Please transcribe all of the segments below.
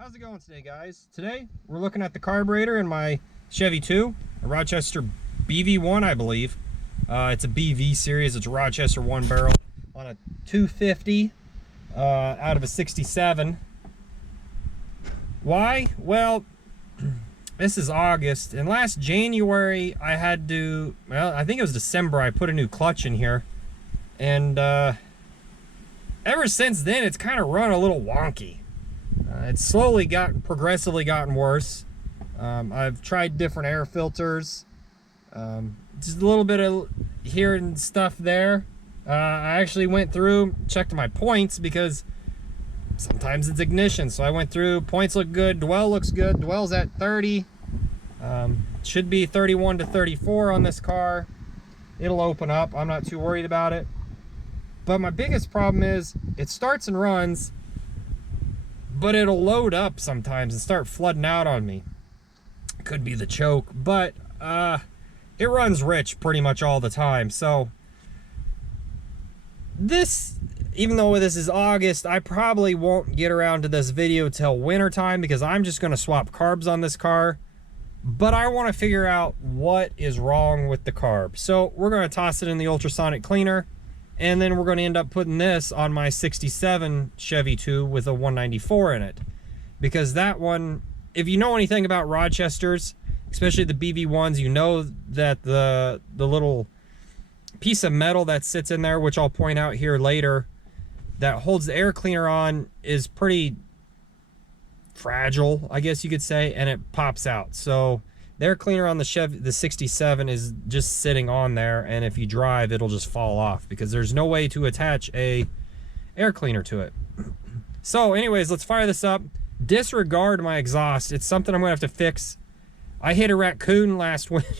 How's it going today, guys? Today we're looking at the carburetor in my Chevy 2, a Rochester BV1, I believe. It's a BV series. It's a Rochester 1-barrel on a 250 out of a 67. Why? Well, this is August, and last January I had to, well, I think it was December, I put a new clutch in here, and ever since then it's kind of run a little wonky. It's slowly progressively gotten worse. I've tried different air filters, just a little bit of here and stuff there. I actually went through, checked my points, because sometimes it's ignition. So I went through, points look good, dwell looks good. Dwell's at 30. Should be 31 to 34 on this car. It'll open up. I'm not too worried about it. But my biggest problem is it starts and runs, but it'll load up sometimes and start flooding out on me. Could be the choke, but it runs rich pretty much all the time. So this, even though this is August, I probably won't get around to this video till winter time, because I'm just going to swap carbs on this car. But I want to figure out what is wrong with the carb. So we're going to toss it in the ultrasonic cleaner, and then we're going to end up putting this on my 67 Chevy 2 with a 194 in it. Because that one, if you know anything about Rochesters, especially the BV1s, you know that the little piece of metal that sits in there, which I'll point out here later, that holds the air cleaner on, is pretty fragile, I guess you could say, and it pops out. So the air cleaner on the Chevy, the 67, is just sitting on there, and if you drive, it'll just fall off because there's no way to attach a air cleaner to it. So anyways, let's fire this up. Disregard my exhaust. It's something I'm gonna have to fix. I hit a raccoon last winter.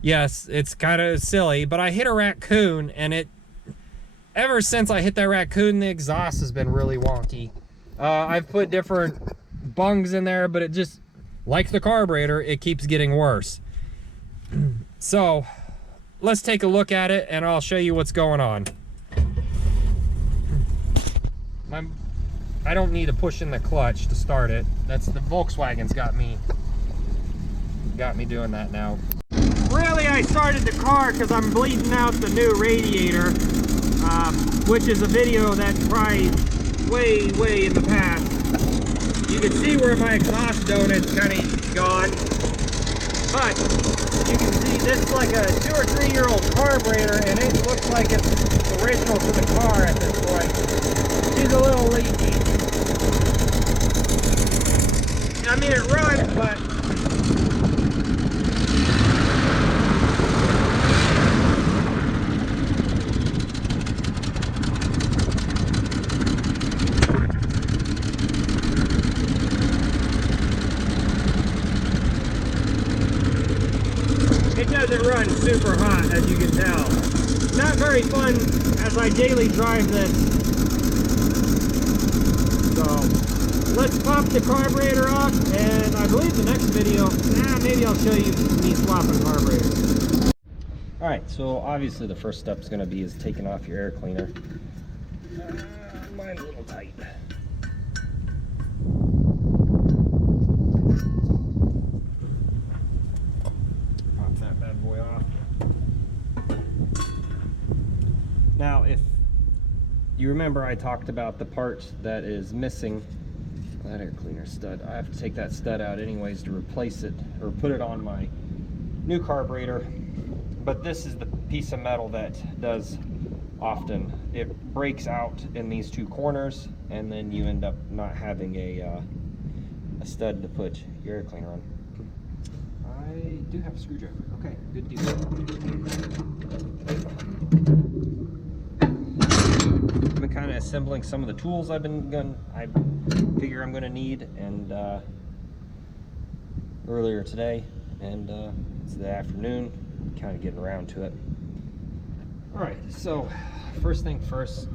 Yes, it's kind of silly, but I hit a raccoon, and ever since I hit that raccoon, the exhaust has been really wonky. I've put different bungs in there, but it just, like the carburetor, it keeps getting worse. So let's take a look at it, and I'll show you what's going on. I don't need to push in the clutch to start it. That's the Volkswagen's got me doing that now. Really, I started the car because I'm bleeding out the new radiator, which is a video that's probably way in the past. You can see where my exhaust donut's kind of gone, but you can see this is like a 2 or 3 year old carburetor, and it looks like it's original to the car at this point. She's a little leaky. I mean, it runs, but it doesn't run super hot, as you can tell. Not very fun as I daily drive this. So let's pop the carburetor off, and I believe the next video, maybe I'll show you me swapping carburetors. Alright, so obviously the first step is going to be taking off your air cleaner. Mine's a little tight. Now, if you remember, I talked about the part that is missing, that air cleaner stud. I have to take that stud out anyways to replace it, or put it on my new carburetor. But this is the piece of metal that does often. It breaks out in these two corners, and then you end up not having a stud to put your air cleaner on. I do have a screwdriver. Okay, good deal. I've been kind of assembling some of the tools I figure I'm gonna need, and earlier today, and it's the afternoon, kind of getting around to it. All right, so first thing first,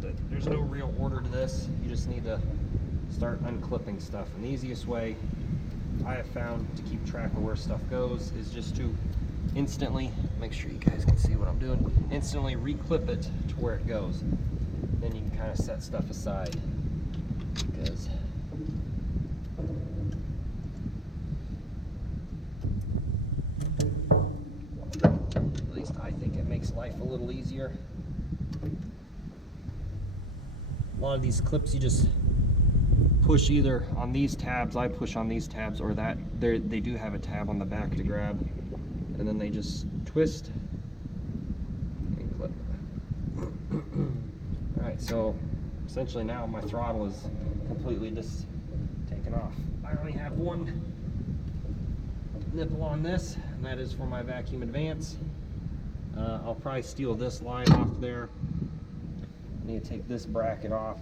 there's no real order to this. You just need to start unclipping stuff, and the easiest way I have found to keep track of where stuff goes is just to instantly, make sure you guys can see what I'm doing, instantly reclip it to where it goes. Then you can kind of set stuff aside, because off a little easier. A lot of these clips you just push either on these tabs, I push on these tabs, or that they do have a tab on the back to grab, and then they just twist and clip. Alright, so essentially now my throttle is completely just taken off. I only have one nipple on this, and that is for my vacuum advance. I'll probably steal this line off there. I need to take this bracket off.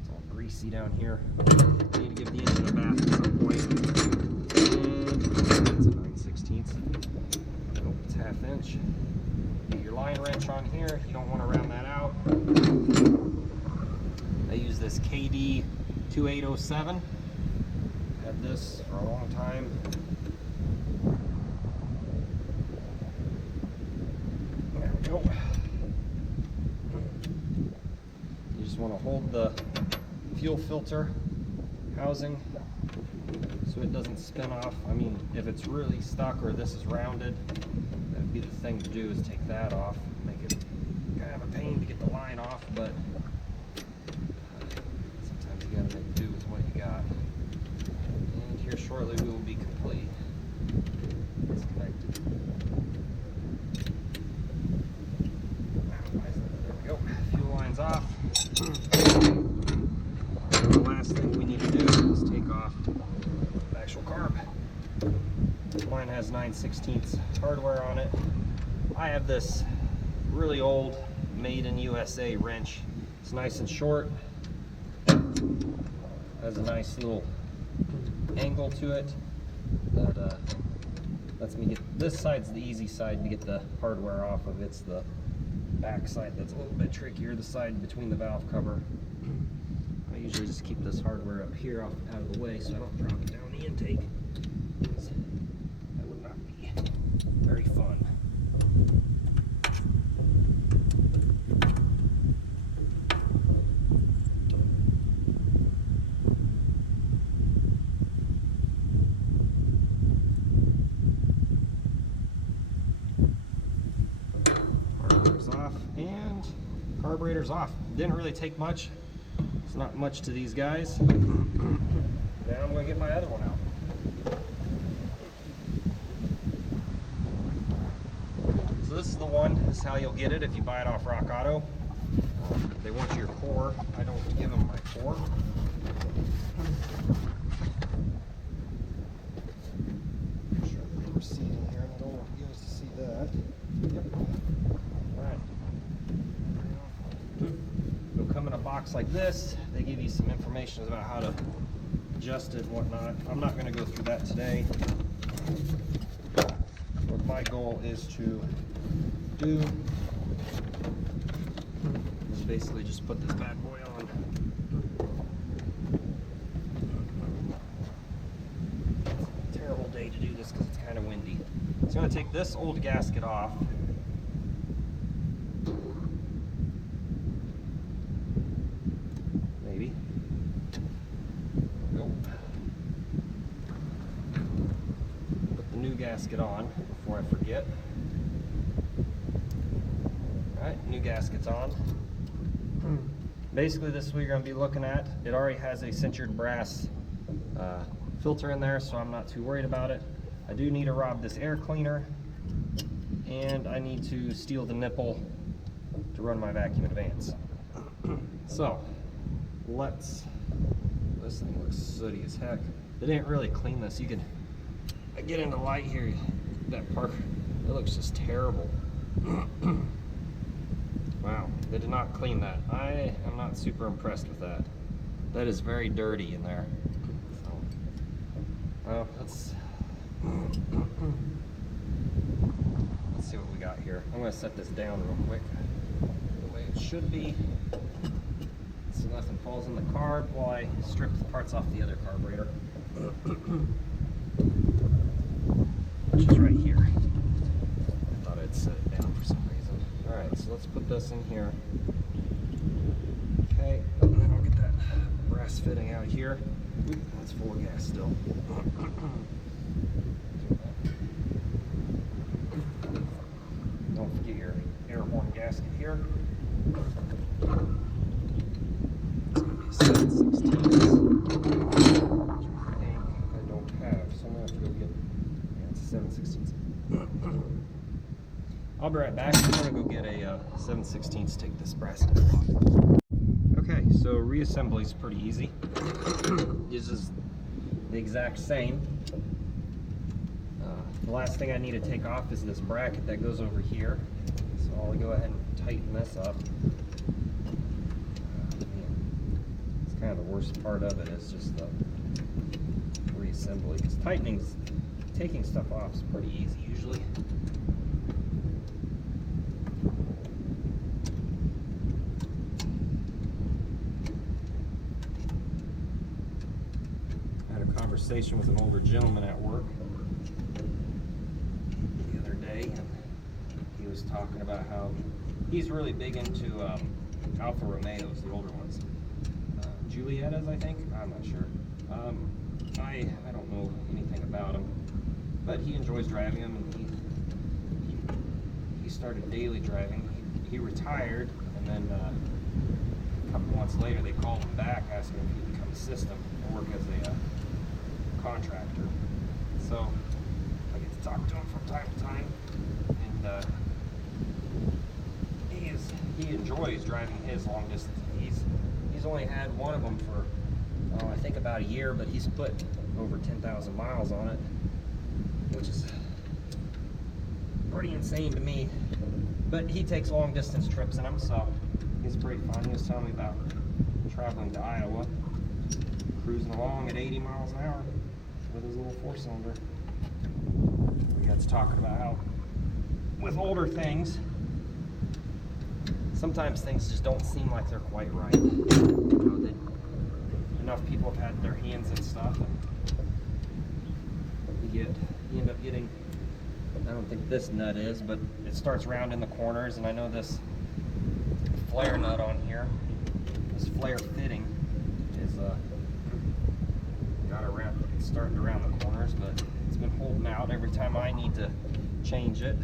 It's all greasy down here. I need to give the engine a bath at some point. And that's a 9/16. Nope, it's 1/2 inch. Get your line wrench on here. You don't want to round that out. I use this KD 2807. Had this for a long time. There we go. You just want to hold the fuel filter housing so it doesn't spin off. I mean, if it's really stuck or this is rounded, that'd be the thing to do, is take that off. Make it kind of a pain to get the line off, but sometimes you gotta make do with what you got. And here shortly we will be complete. Disconnected. There we go. Fuel line's off. And the last thing we need to do is take off the actual carb. Mine has 9/16 hardware on it. I have this really old made in USA wrench. It's nice and short. Has a nice little angle to it that lets me get, this side's the easy side to get the hardware off of. It's the back side that's a little bit trickier, the side between the valve cover. I usually just keep this hardware up here out of the way so I don't drop it down the intake. That would not be very fun. Hardware's off and carburetor's off. Didn't really take much. It's not much to these guys. Now I'm going to get my other one out. So this is the one. This is how you'll get it if you buy it off Rock Auto. They want your core. I don't give them my core. Sure, the receipt in here. I don't want you guys to see that. Yep. All right. It'll come in a box like this. They give you some information about how to adjust it and whatnot. I'm not going to go through that today. What my goal is to do is basically just put this bad boy on. It's a terrible day to do this because it's kind of windy. So I'm going to take this old gasket off. Maybe. Go. Put the new gasket on before I forget. Alright, new gasket's on. Basically this is what you're going to be looking at. It already has a sintered brass filter in there, so I'm not too worried about it. I do need to rob this air cleaner, and I need to steal the nipple to run my vacuum advance. So, this thing looks sooty as heck. They didn't really clean this. You can get into light here, that part, it looks just terrible. Wow, they did not clean that. I am not super impressed with that. That is very dirty in there. So, well, let's see what we got here. I'm going to set this down real quick the way it should be, so nothing falls in the carb while I strip the parts off the other carburetor, which is right here. I thought I'd set it down for some reason. Alright, so let's put this in here. Okay, and then I'll get that brass fitting out here. Oop, that's full of gas still. Don't forget your air horn gasket here. It's going to be a 7/16. I don't have, so I'm going to have to go get, yeah, it's a 7/16. I'll be right back. I'm going to go get a 7/16 to take this brass nut off. Okay, so reassembly is pretty easy. This is the exact same. The last thing I need to take off is this bracket that goes over here. So I'll go ahead and tighten this up. It's kind of the worst part of it is just the reassembly, because taking stuff off is pretty easy usually. I had a conversation with an older gentleman at work the other day, and he was talking about how he's really big into Alfa Romeos, the older ones. Giuliettas, I think? I'm not sure. I don't know anything about them, but he enjoys driving them, and he started daily driving. He retired, and then a couple months later they called him back asking if he'd become a system and work as a contractor. So I get to talk to him from time to time, and he enjoys driving his long distance. He's only had one of them for I think about a year, but he's put over 10,000 miles on it, which is pretty insane to me. But he takes long distance trips in them, so he's pretty fun. He was telling me about traveling to Iowa, cruising along at 80 miles an hour with his little 4-cylinder. We got to talking about how with older things, sometimes things just don't seem like they're quite right. Enough people have had their hands in stuff, and you end up getting, I don't think this nut is, but it starts rounding the corners, and I know this flare nut on here, this flare fitting is it's starting to round the corners, but it's been holding out. Every time I need to change it,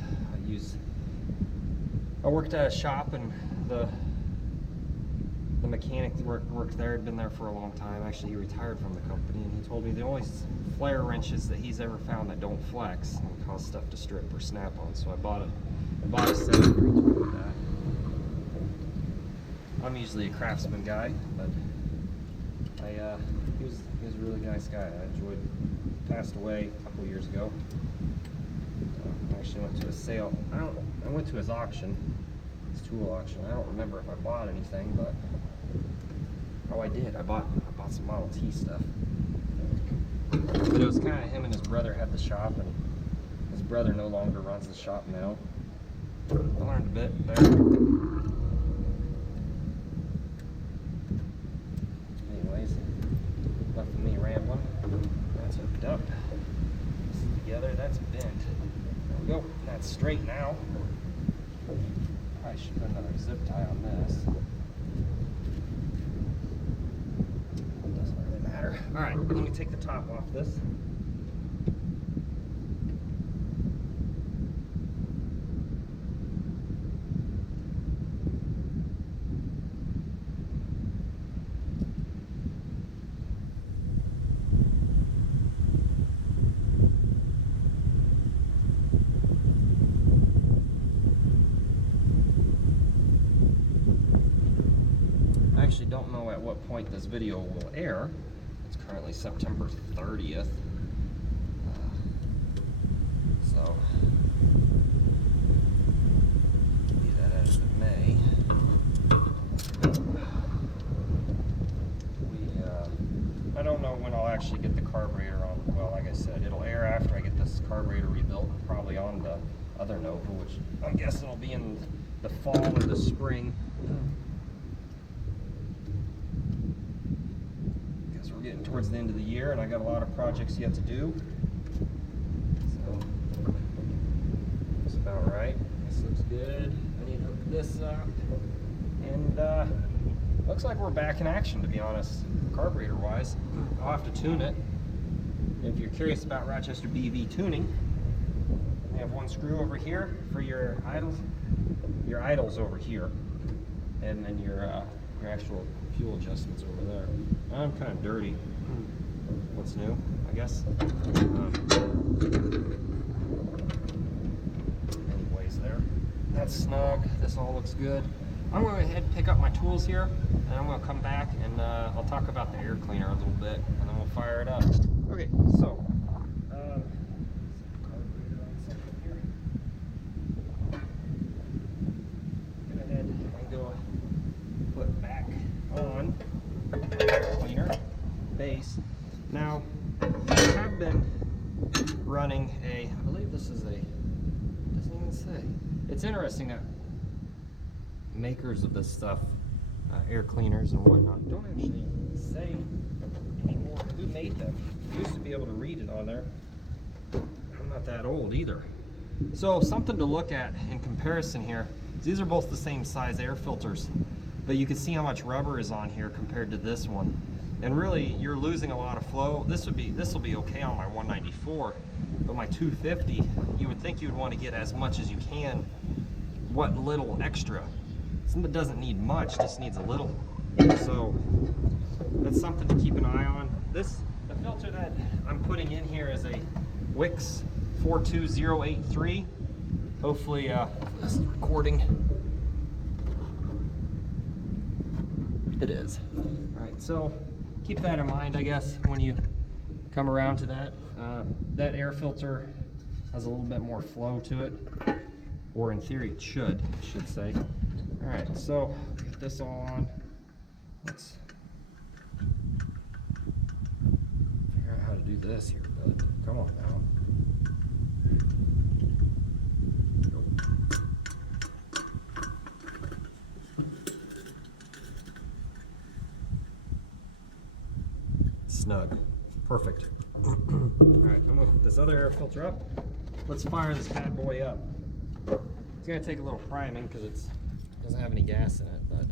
I worked at a shop, and the mechanic that worked there had been there for a long time. Actually, he retired from the company, and he told me the only flare wrenches that he's ever found that don't flex and cause stuff to strip or snap on. So I bought a set of 320 with that. I'm usually a Craftsman guy, but he was a really nice guy. I enjoyed. Passed away a couple years ago. I actually went to a sale. I went to his auction, his tool auction. I don't remember if I bought anything, but I did. I bought some Model T stuff. But it was kind of him and his brother had the shop, and his brother no longer runs the shop now. I learned a bit there. Anyways, enough of me rambling. That's hooked up. This is together. That's bent. There we go. That's straight now. Probably should put another zip tie on this. Doesn't really matter. All right, let me take the top off this. I actually don't know at what point this video will air. It's currently September 30th. So, be that as it may. I don't know when I'll actually get the carburetor on. Well, like I said, it'll air after I get this carburetor rebuilt, probably on the other Nova, which I'm guessing will be in the fall or the spring. Getting towards the end of the year, and I got a lot of projects yet to do. So that's about right. This looks good. I need to hook this up, and looks like we're back in action, to be honest, carburetor wise. I'll have to tune it. If you're curious about Rochester BV tuning, we have one screw over here for your your idle's over here, and then your actual fuel adjustments over there. I'm kind of dirty. What's new, I guess. Anyways, there. That's snug. This all looks good. I'm going to go ahead and pick up my tools here, and I'm going to come back and I'll talk about the air cleaner a little bit, and then we'll fire it up. Okay, so go ahead and go put back on air cleaner base. Now, I have been running I believe this is it doesn't even say. It's interesting that makers of this stuff, air cleaners and whatnot, don't actually say anymore who made them. I used to be able to read it on there. I'm not that old either. So something to look at in comparison here. These are both the same size air filters, but you can see how much rubber is on here compared to this one. And really, you're losing a lot of flow. This will be okay on my 194, but my 250, you would think you'd want to get as much as you can. What little extra? Something that doesn't need much, just needs a little. So that's something to keep an eye on. The filter that I'm putting in here is a Wix 42083. Hopefully this is recording. It is. All right, so keep that in mind, I guess, when you come around to that. That air filter has a little bit more flow to it, or in theory it should say. All right, so get this all on. Let's figure out how to do this here, bud. Come on now. Snug. Perfect. All right, I'm gonna put this other air filter up. Let's fire this bad boy up. It's gonna take a little priming because it doesn't have any gas in it, but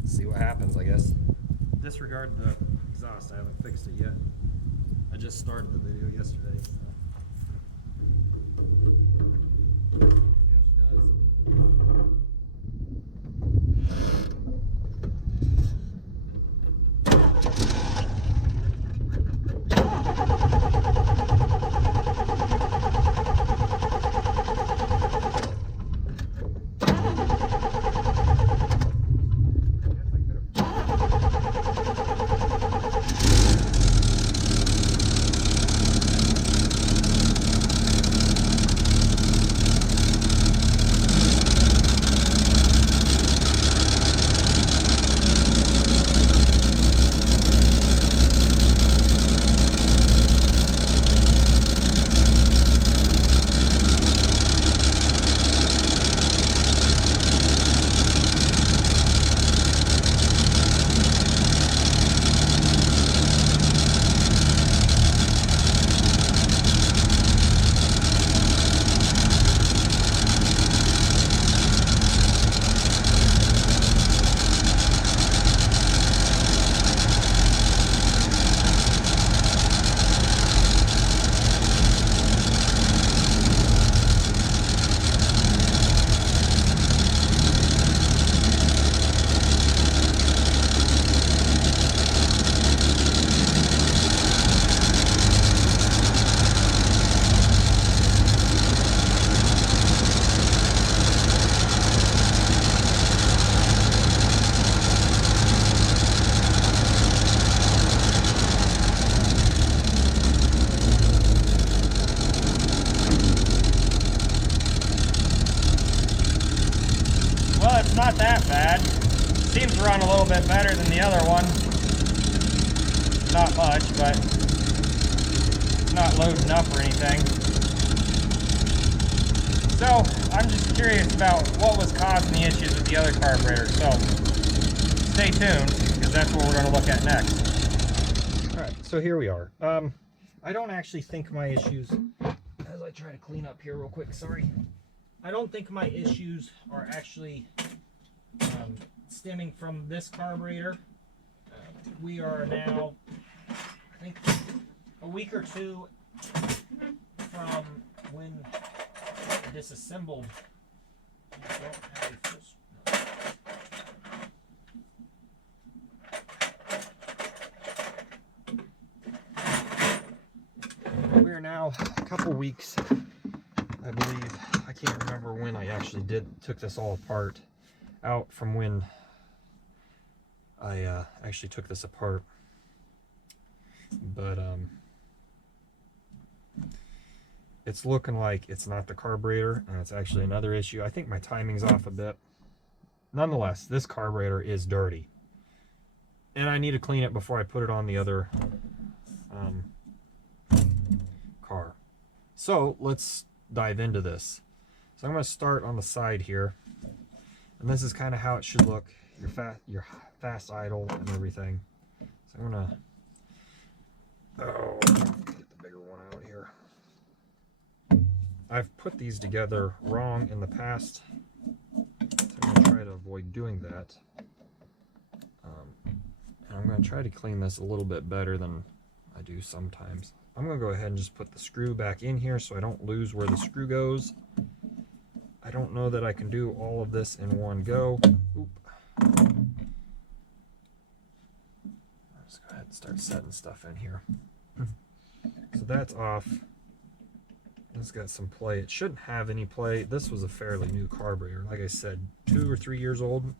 let's see what happens, I guess. Disregard the exhaust, I haven't fixed it yet. I just started the video yesterday. So. Yeah, she does. Not that bad. Seems to run a little bit better than the other one. Not much, but it's not loading up or anything. So I'm just curious about what was causing the issues with the other carburetor. So stay tuned, because that's what we're going to look at next. All right, so here we are. I don't actually think my issues, as I try to clean up here real quick, sorry. I don't think my issues are actually stemming from this carburetor. We are now, I think, a week or two from when I disassembled the We are now a couple weeks, I believe. I can't remember when I actually took this all apart, out from when I actually took this apart. But it's looking like it's not the carburetor, and it's actually another issue. I think my timing's off a bit. Nonetheless, this carburetor is dirty, and I need to clean it before I put it on the other car. So let's dive into this. So I'm going to start on the side here, and this is kind of how it should look. Your fast idle and everything. So I'm going to get the bigger one out here. I've put these together wrong in the past, so I'm going to try to avoid doing that. And I'm going to try to clean this a little bit better than I do sometimes. I'm going to go ahead and just put the screw back in here so I don't lose where the screw goes. I don't know that I can do all of this in one go. Oop. Let's go ahead and start setting stuff in here. So that's off. It's got some play. It shouldn't have any play. This was a fairly new carburetor. Like I said, 2 or 3 years old.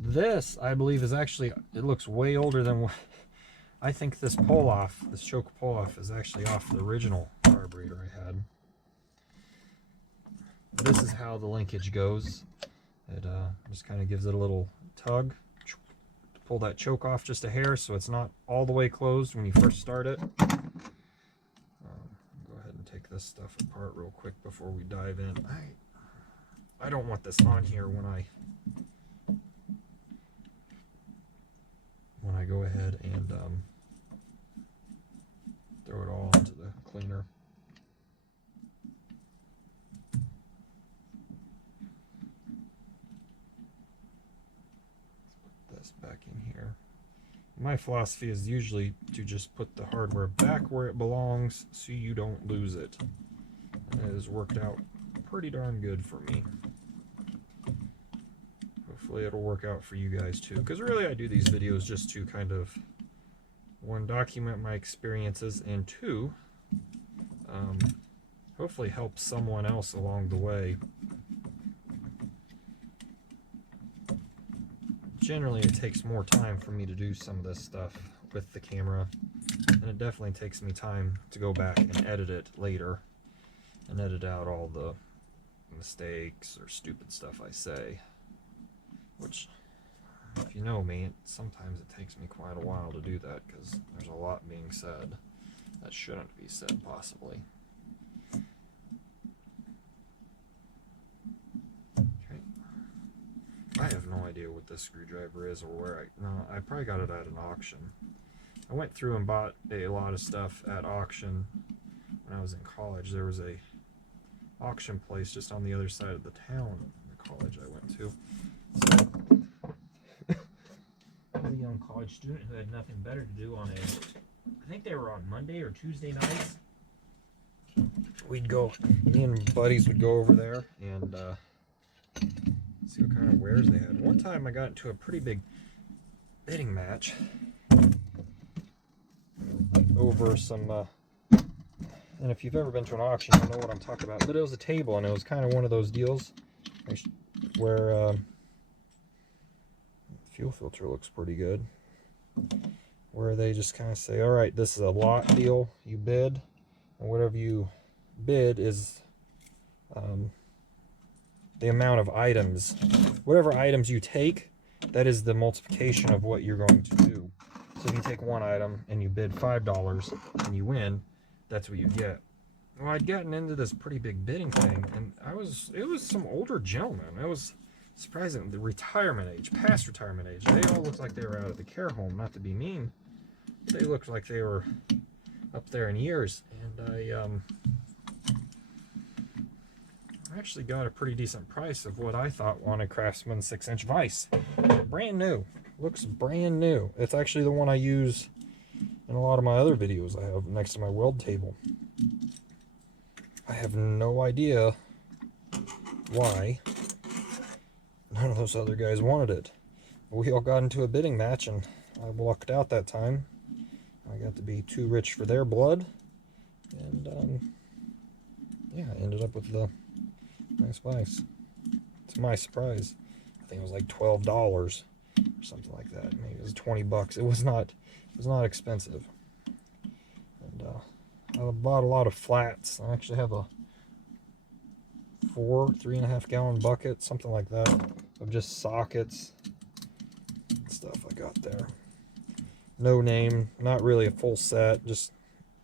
This, I believe, is actually, it looks way older than what, I think this pull-off, this choke pull-off is actually off the original carburetor I had. This is how the linkage goes. It just kind of gives it a little tug to pull that choke off just a hair, so it's not all the way closed when you first start it. Go ahead and take this stuff apart real quick before we dive in. I don't want this on here when I go ahead and throw it all into the cleaner. Let's put this back in here. My philosophy is usually to just put the hardware back where it belongs so you don't lose it. And it has worked out pretty darn good for me. Hopefully it'll work out for you guys too, because really I do these videos just to kind of, one, document my experiences, and two, hopefully help someone else along the way. Generally it takes more time for me to do some of this stuff with the camera, and it definitely takes me time to go back and edit it later and edit out all the mistakes or stupid stuff I say. Which, if you know me, sometimes it takes me quite a while to do that because there's a lot being said that shouldn't be said, possibly. Okay. I have no idea what this screwdriver is or where I probably got it at an auction. I went through and bought a lot of stuff at auction when I was in college. There was a auction place just on the other side of the town, the college I went to. So, a young college student who had nothing better to do on I think they were on Monday or Tuesday nights. Me and buddies would go over there and see what kind of wares they had. One time I got into a pretty big bidding match over some, and if you've ever been to an auction, you'll know what I'm talking about. But it was a table, and it was kind of one of those deals where fuel filter looks pretty good, where they just kind of say, all right, this is a lot deal, you bid, and whatever you bid is the amount of items, whatever items you take, that is the multiplication of what you're going to do. So if you take one item and you bid $5 and you win, that's what you get. Well, I'd gotten into this pretty big bidding thing, and it was some older gentlemen. I was surprising, the retirement age, past retirement age. They all looked like they were out of the care home, not to be mean. They looked like they were up there in years, and I actually got a pretty decent price of what I thought on a Craftsman 6-inch vise. Brand new. Looks brand new. It's actually the one I use in a lot of my other videos I have next to my weld table. I have no idea why none of those other guys wanted it. We all got into a bidding match, and I lucked out that time. I got to be too rich for their blood, and yeah, I ended up with the nice Vice. To my surprise, I think it was like $12 or something like that. Maybe it was 20 bucks. It was not expensive. And I bought a lot of flats. I actually have a 3.5 gallon bucket, something like that, of just sockets and stuff I got there. No name, not really a full set, just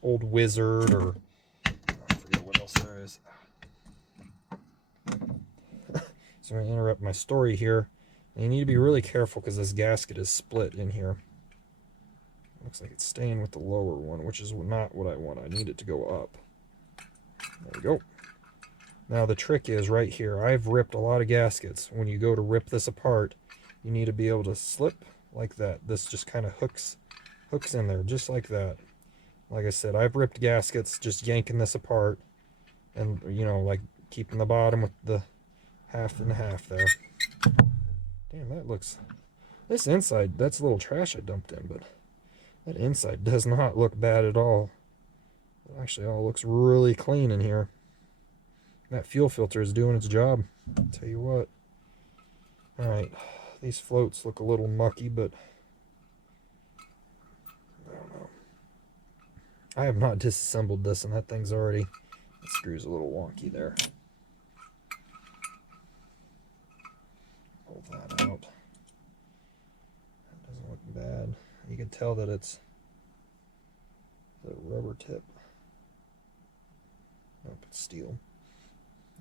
old Wizard, or I forget what else there is. So I'm going to interrupt my story here. And you need to be really careful because this gasket is split in here. Looks like it's staying with the lower one, which is not what I want. I need it to go up. There we go. Now the trick is right here. I've ripped a lot of gaskets. When you go to rip this apart, you need to be able to slip like that. This just kind of hooks in there, just like that. Like I said, I've ripped gaskets just yanking this apart, and you know, like keeping the bottom with the half and half there. Damn, that looks... This inside, that's a little trash I dumped in, but that inside does not look bad at all. It actually all looks really clean in here. That fuel filter is doing its job, I'll tell you what. Alright, these floats look a little mucky, but I don't know. I have not disassembled this, and that thing's already... The screw's a little wonky there. Pull that out. That doesn't look bad. You can tell that it's the rubber tip. Nope, it's steel.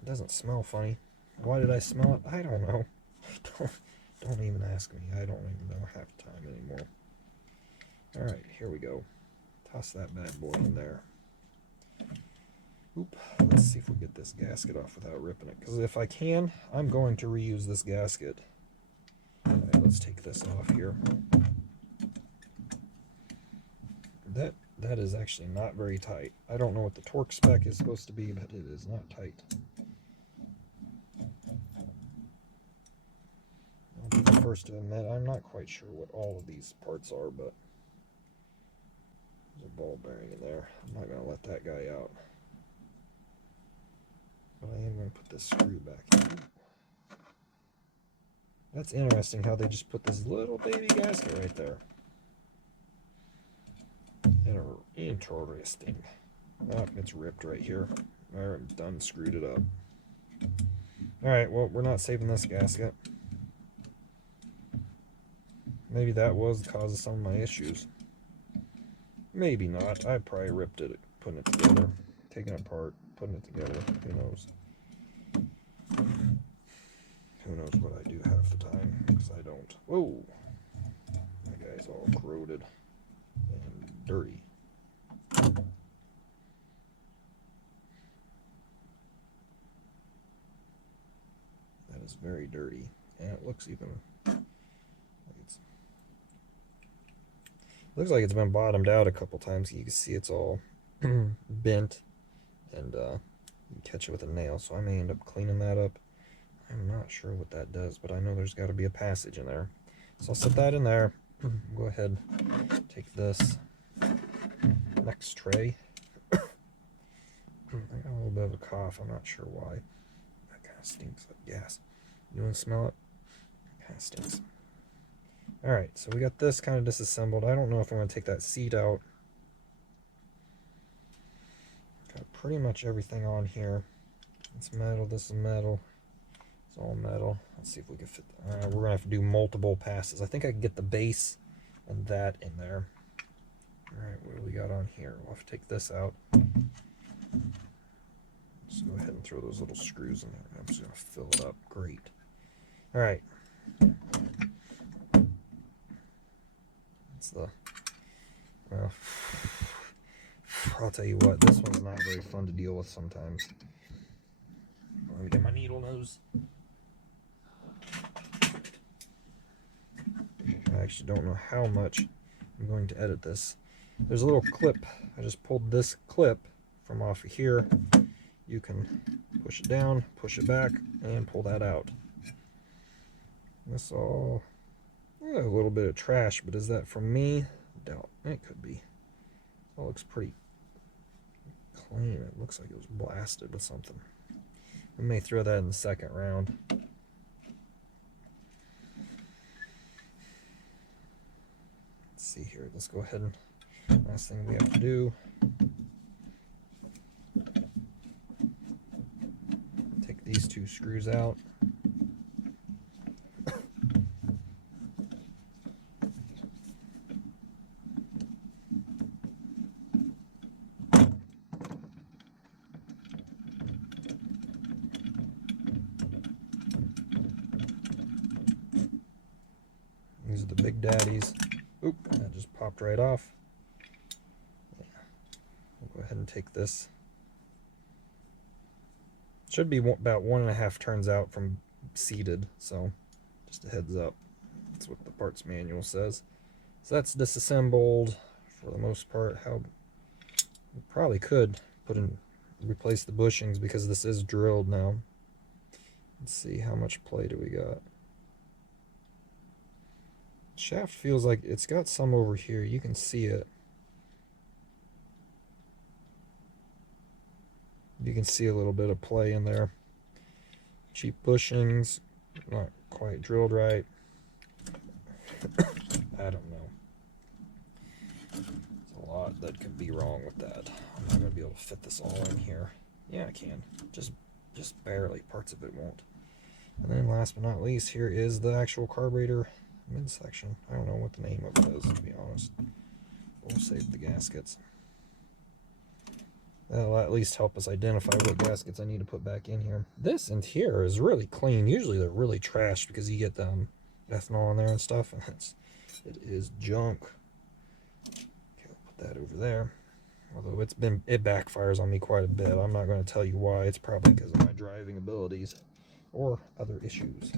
It doesn't smell funny. Why did I smell it? I don't know. Don't even ask me. I don't even know half the time anymore. Alright, here we go. Toss that bad boy in there. Oop. Let's see if we get this gasket off without ripping it. Because if I can, I'm going to reuse this gasket. Alright, let's take this off here. That is actually not very tight. I don't know what the torque spec is supposed to be, but it is not tight. I'll be the first to admit I'm not quite sure what all of these parts are, but there's a ball bearing in there. I'm not going to let that guy out. But I am going to put this screw back in. That's interesting how they just put this little baby gasket right there. Interesting. Oh, it's ripped right here. Alright, I'm done, screwed it up. Alright, well, we're not saving this gasket. Maybe that was the cause of some of my issues. Maybe not. I probably ripped it, putting it together, taking it apart, putting it together. Who knows? Who knows what I do half the time, because I don't. Whoa! That guy's all corroded and dirty. That is very dirty, and it looks even like it's been bottomed out a couple times. You can see it's all bent, and you can catch it with a nail, so I may end up cleaning that up. I'm not sure what that does, but I know there's got to be a passage in there. So I'll set that in there. Go ahead, take this next tray. I got a little bit of a cough. I'm not sure why. That kind of stinks like gas. You want to smell it? It kind of stinks. Alright, so we got this kind of disassembled. I don't know if I'm going to take that seat out. Got pretty much everything on here. It's metal, this is metal. It's all metal. Let's see if we can fit that. We're going to have to do multiple passes. I think I can get the base and that in there. Alright, what do we got on here? We'll have to take this out. Just go ahead and throw those little screws in there. I'm just going to fill it up. Great. Alright. That's the... Well, I'll tell you what, this one's not very fun to deal with sometimes. Let me get my needle nose. I actually don't know how much I'm going to edit this. There's a little clip. I just pulled this clip from off of here, you can push it down, push it back, and pull that out. This all a little bit of trash, but is that from me? Doubt. It could be. It looks pretty clean. It looks like it was blasted with something. We may throw that in the second round. Let's see here. Let's go ahead and last thing we have to do. Take these two screws out. These are the big daddies. Oop, that just popped right off. Yeah. We'll go ahead and take this. Should be about 1.5 turns out from seated, so just a heads up. That's what the parts manual says. So that's disassembled for the most part. How we probably could replace the bushings because this is drilled now. Let's see, how much play do we got? Shaft feels like it's got some over here. You can see it. You can see a little bit of play in there. Cheap bushings, not quite drilled right. I don't know. There's a lot that could be wrong with that. I'm not going to be able to fit this all in here. Yeah, I can. Just barely. Parts of it won't. And then last but not least, here is the actual carburetor midsection. I don't know what the name of it is, to be honest. We'll save the gaskets. That'll at least help us identify what gaskets I need to put back in here. This interior is really clean. Usually they're really trashed because you get ethanol in there and stuff, and it is junk. Okay, we'll put that over there. Although it backfires on me quite a bit. I'm not going to tell you why. It's probably because of my driving abilities or other issues.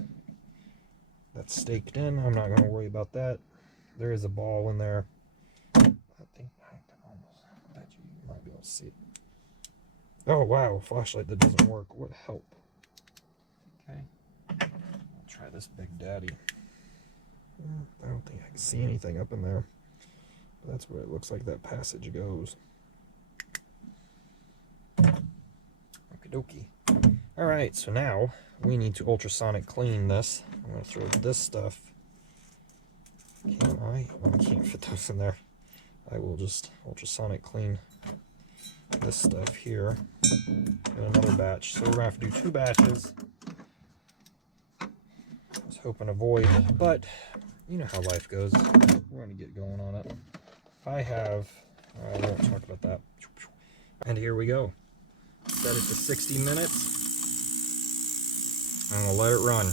That's staked in. I'm not going to worry about that. There is a ball in there. I think I can almost bet you might be able to see it. Oh wow, flashlight that doesn't work. What help? Okay, I'll try this big daddy. I don't think I can see anything up in there. But that's where it looks like that passage goes. Okie dokie. Alright, so now we need to ultrasonic clean this. I'm going to throw this stuff. Can I? Oh, I can't fit those in there. I will just ultrasonic clean this stuff here in another batch. So we're going to have to do 2 batches. I was hoping to avoid, but you know how life goes. We're going to get going on it. If I have, I won't talk about that. And here we go. Set it to 60 minutes. I'm going to let it run.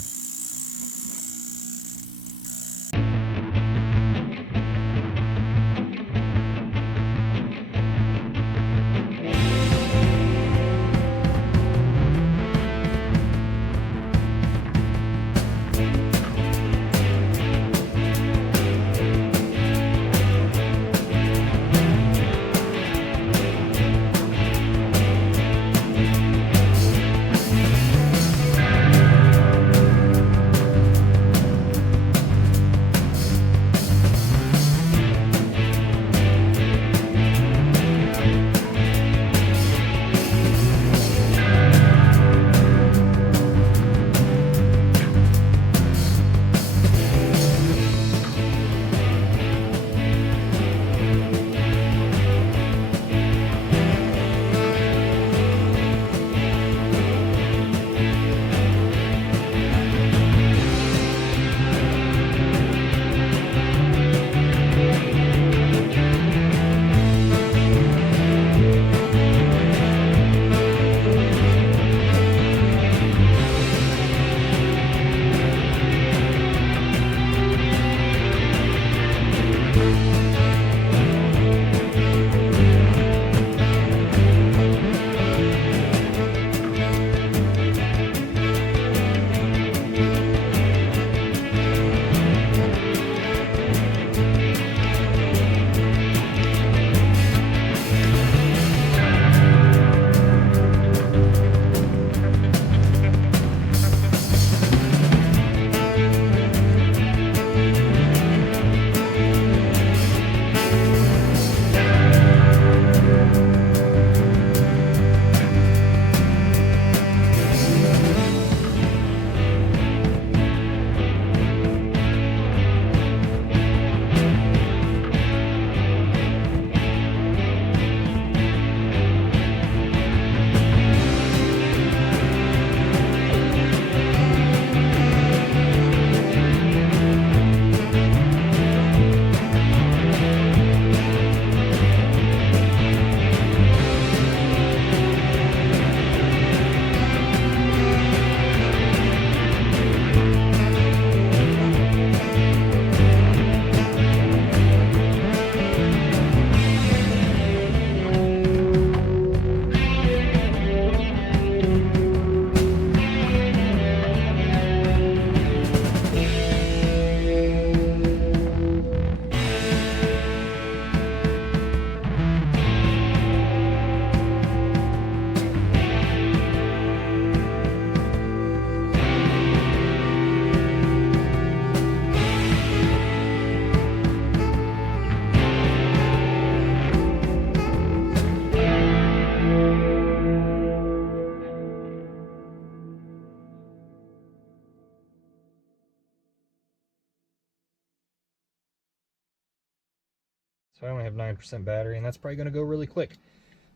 So I only have 9% battery, and that's probably going to go really quick.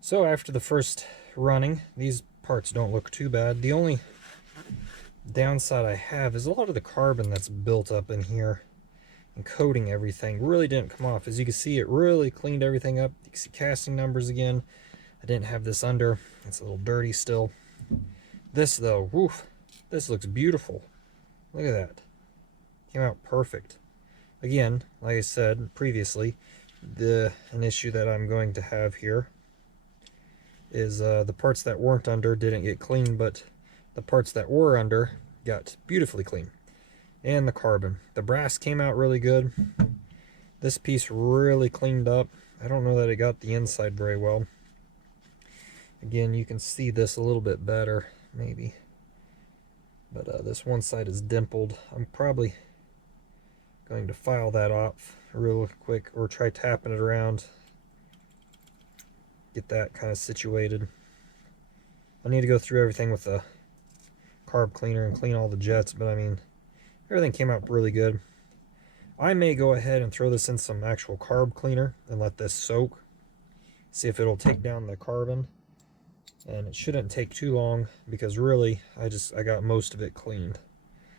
So after the first running, these parts don't look too bad. The only downside I have is a lot of the carbon that's built up in here and coating everything really didn't come off. As you can see, it really cleaned everything up. You can see casting numbers again. I didn't have this under. It's a little dirty still. This though, woof, this looks beautiful. Look at that. Came out perfect. Again, like I said previously, an issue that I'm going to have here is the parts that weren't under didn't get clean, but the parts that were under got beautifully clean. And the carbon. The brass came out really good. This piece really cleaned up. I don't know that it got the inside very well. Again, you can see this a little bit better, maybe. But this one side is dimpled. I'm probably going to file that off real quick, or try tapping it around. Get that kind of situated. I need to go through everything with a carb cleaner and clean all the jets, but I mean, everything came out really good. I may go ahead and throw this in some actual carb cleaner and let this soak. See if it'll take down the carbon. And it shouldn't take too long, because really I got most of it cleaned.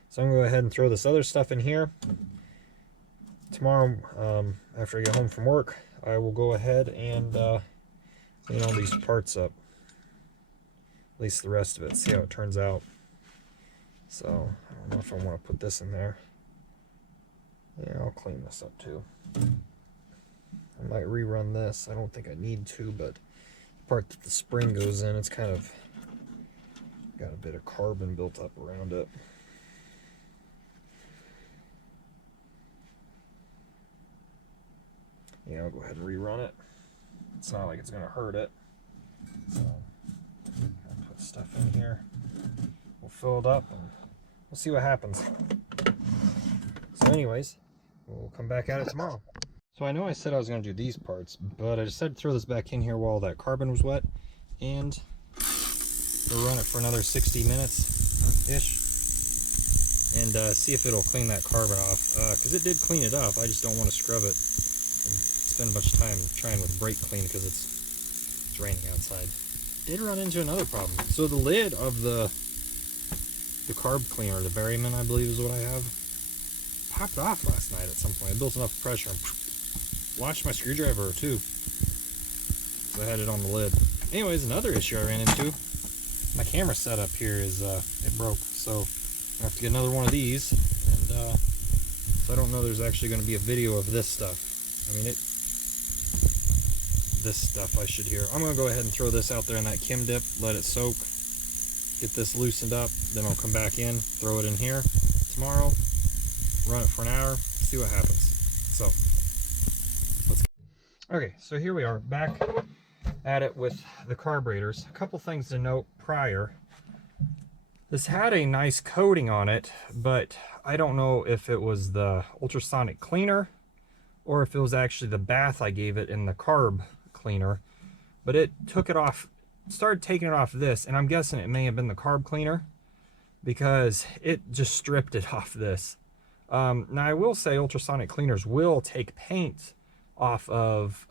So I'm going to go ahead and throw this other stuff in here. Tomorrow, after I get home from work, I will go ahead and clean all these parts up. At least the rest of it, see how it turns out. So I don't know if I want to put this in there. Yeah, I'll clean this up too. I might rerun this. I don't think I need to, but the part that the spring goes in, it's kind of got a bit of carbon built up around it. Yeah, I'll go ahead and rerun it. It's not like it's going to hurt it. So I'll put stuff in here. We'll fill it up and we'll see what happens. So anyways, we'll come back at it tomorrow. So I know I said I was going to do these parts, but I decided to throw this back in here while that carbon was wet, and we'll run it for another 60 minutes-ish and see if it'll clean that carbon off, because it did clean it up. I just don't want to scrub it and spend much time trying with brake clean because it's raining outside. Did run into another problem. So the lid of the carb cleaner, the Berryman I believe is what I have, popped off last night at some point. I built enough pressure and launched my screwdriver too, so I had it on the lid. Anyways, another issue I ran into, my camera setup here is it broke, so I have to get another one of these, and so I don't know there's actually going to be a video of this stuff. I mean, this stuff I should hear. I'm going to go ahead and throw this out there in that Kim dip, let it soak, get this loosened up, then I'll come back in, throw it in here tomorrow, run it for an hour, see what happens. So let's go. Okay, so here we are back at it with the carburetors. A couple things to note prior. This had a nice coating on it, but I don't know if it was the ultrasonic cleaner or if it was actually the bath I gave it in the carb cleaner, but it took it off, started taking it off this, and I'm guessing it may have been the carb cleaner because it just stripped it off this. Now I will say ultrasonic cleaners will take paint off of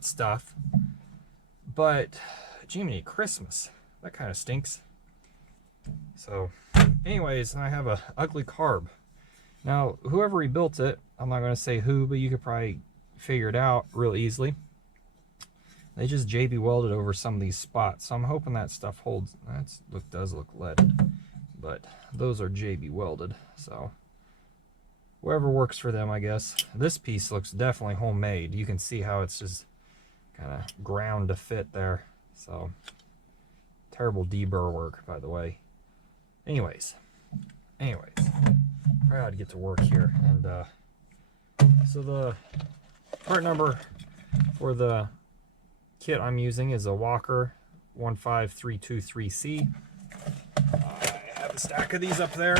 stuff, but Jiminy Christmas, that kind of stinks. So anyways, I have a ugly carb. Now whoever rebuilt it, I'm not going to say who, but you could probably figure it out real easily. They just JB welded over some of these spots, so I'm hoping that stuff holds. That does look leaded, but those are JB welded, so whoever works for them, I guess. This piece looks definitely homemade. You can see how it's just kind of ground to fit there. So terrible deburr work, by the way. Anyways, probably ought to get to work here. And so the part number for the kit I'm using is a Walker 15323C. I have a stack of these up there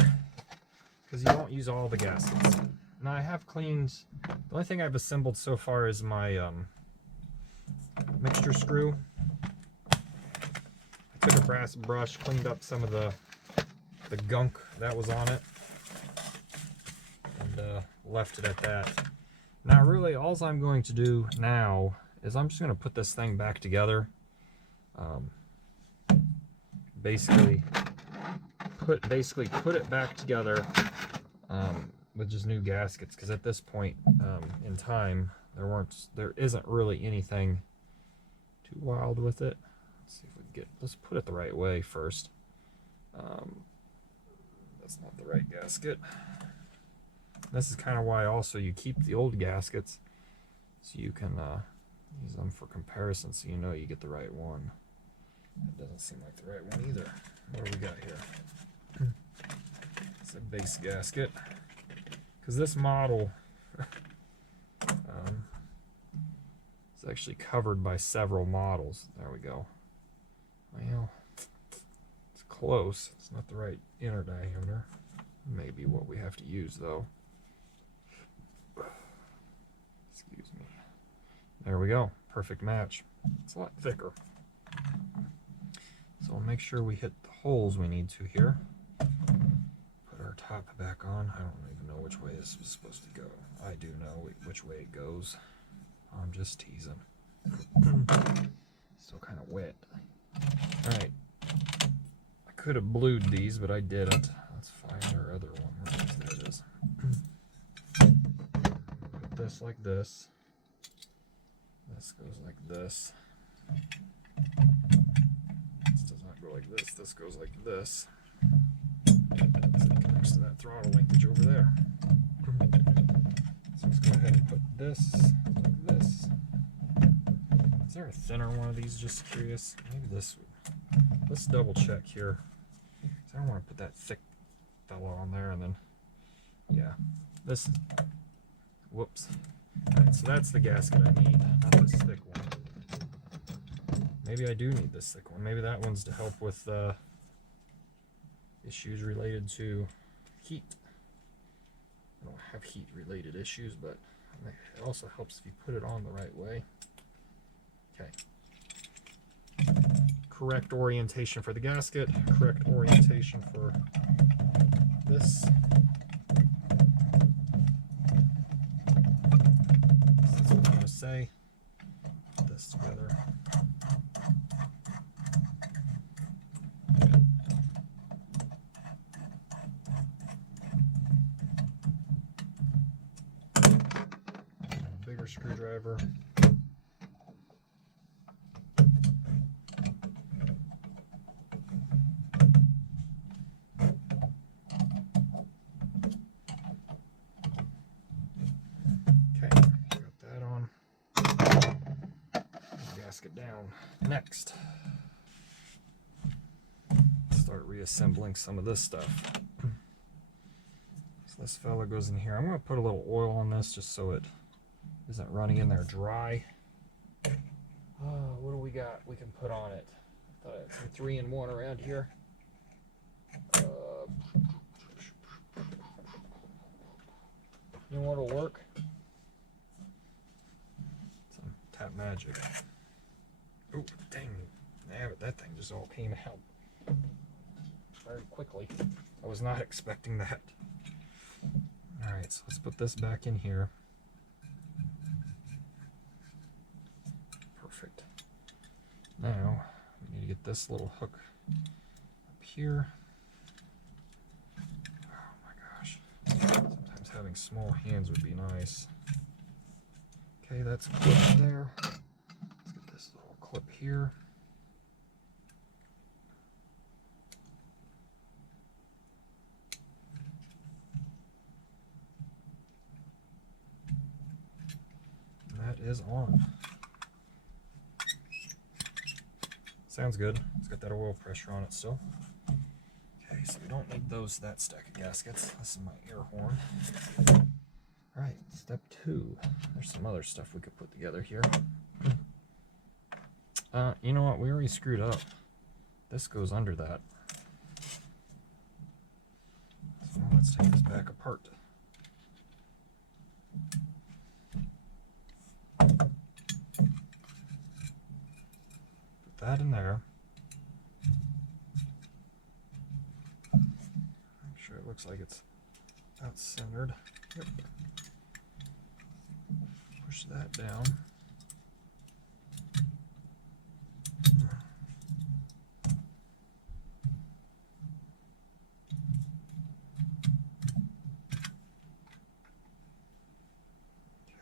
because you don't use all the gaskets. Now I have cleaned, the only thing I've assembled so far is my mixture screw. I took a brass brush, cleaned up some of the gunk that was on it, and left it at that. Now really all I'm going to do now is I'm just going to put this thing back together. Basically put it back together with just new gaskets, because at this point in time there isn't really anything too wild with it. Let's see if we can let's put it the right way first. That's not the right gasket. This is kind of why also you keep the old gaskets, so you can use them for comparison, so you know you get the right one. It doesn't seem like the right one either. What do we got here? It's a base gasket, because this model is actually covered by several models. There we go. Well, it's close. It's not the right inner diameter. Maybe what we have to use though. Excuse me. There we go. Perfect match. It's a lot thicker. So we'll make sure we hit the holes we need to here. Put our top back on. I don't even know which way this was supposed to go. I do know which way it goes. I'm just teasing. Still kind of wet. Alright. I could have blued these, but I didn't. Let's find our other one. There it is. Put this like this. This goes like this. This does not go like this. This goes like this. So it connects to that throttle linkage over there. So let's go ahead and put this like this. Is there a thinner one of these? Just curious. Maybe this would. Let's double check here. I don't want to put that thick fellow on there and then, yeah, this. Whoops. Alright, so that's the gasket I need, not this thick one. Maybe I do need this thick one. Maybe that one's to help with issues related to heat. I don't have heat related issues, but it also helps if you put it on the right way. Okay. Correct orientation for the gasket, correct orientation for this. That's what I'm going to say. Put this together. A bigger screwdriver. Gasket down. Next, start reassembling some of this stuff. So this fella goes in here. I'm going to put a little oil on this just so it isn't running in there dry. What do we got we can put on it? I thought I had some 3-in-1 around here. You know what'll work? Some Tap Magic. Oh, dang. Yeah, but that thing just all came out very quickly. I was not expecting that. Alright, so let's put this back in here. Perfect. Now, we need to get this little hook up here. Oh my gosh. Sometimes having small hands would be nice. Okay, that's clipped there. Let's get this little clip here. And that is on. Sounds good. It's got that oil pressure on it still. Okay, so we don't need that stack of gaskets. This is my air horn. Alright, step 2. There's some other stuff we could put together here. You know what? We already screwed up. This goes under that. So let's take this back apart. Put that in there. Make sure it looks like it's about centered. Yep. push that down.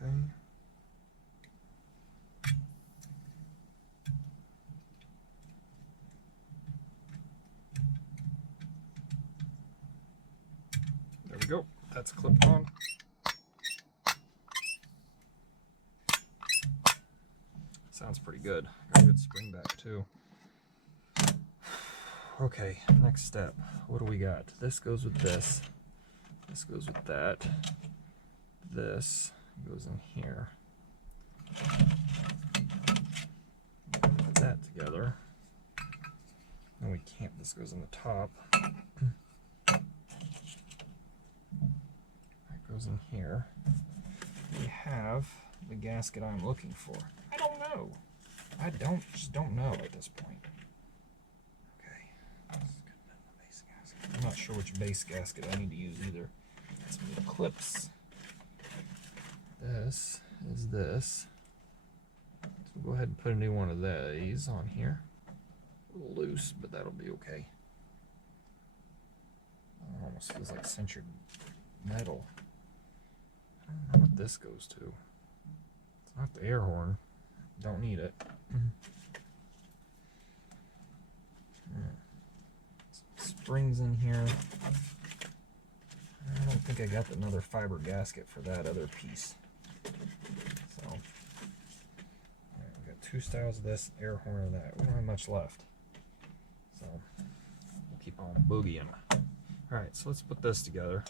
Okay. There we go. That's clipped on. Sounds pretty good. Got a good spring back too. Okay, next step. What do we got? This goes with this. This goes with that. This goes in here. Put that together. And we can't. This goes in the top. That goes in here. We have the gasket I'm looking for. I don't know. I just don't know at this point. Okay. I'm not sure which base gasket I need to use either. Let's move the clips. This is this. So we'll go ahead and put a new one of these on here. A little loose, but that'll be okay. It almost feels like cinchered metal. I don't know what this goes to. It's not the air horn. Don't need it. Springs in here. I don't think I got another fiber gasket for that other piece. So, right, we got two styles of this, air horn of that. We don't have much left. So, we'll keep on boogieing. Alright, so let's put this together.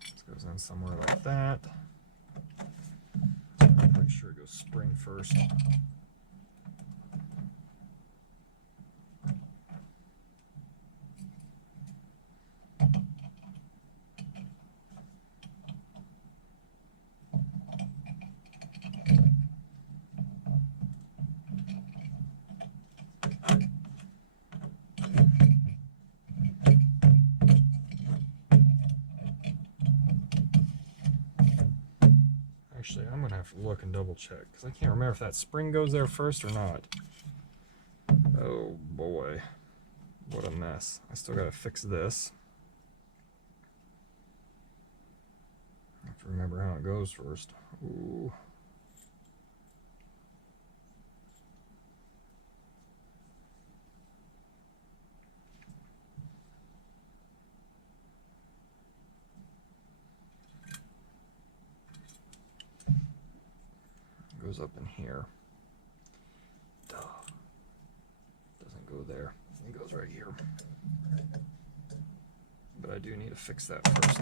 This goes in somewhere like that. I'm pretty sure it goes spring first. Actually, I'm gonna have to look and double check because I can't remember if that spring goes there first or not. Oh boy, what a mess. I still gotta fix this. I have to remember how it goes first. Ooh. Goes up in here. Duh. Doesn't go there. It goes right here. But I do need to fix that first.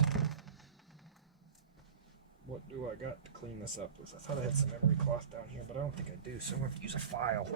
What do I got to clean this up with? I thought I had some memory cloth down here, but I don't think I do, so I'm going to have to use a file.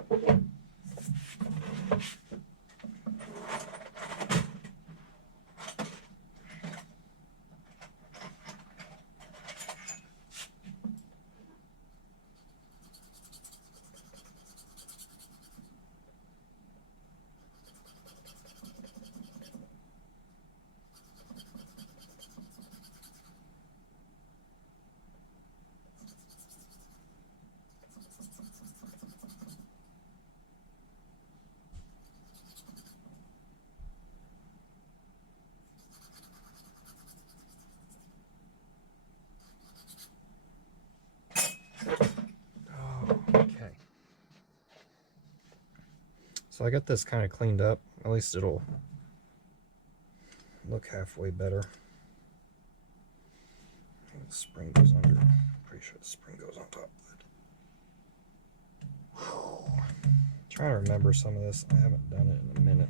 Okay. So I got this kind of cleaned up. At least it'll look halfway better. The spring goes under. Pretty sure the spring goes on top of it. Trying to remember some of this. I haven't done it in a minute.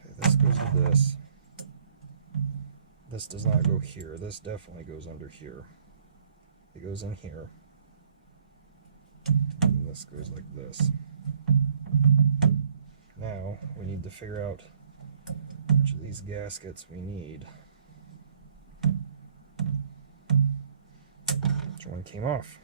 Okay, this goes to this. This does not go here. This definitely goes under here. It goes in here. And this goes like this. Now we need to figure out which of these gaskets we need. Which one came off?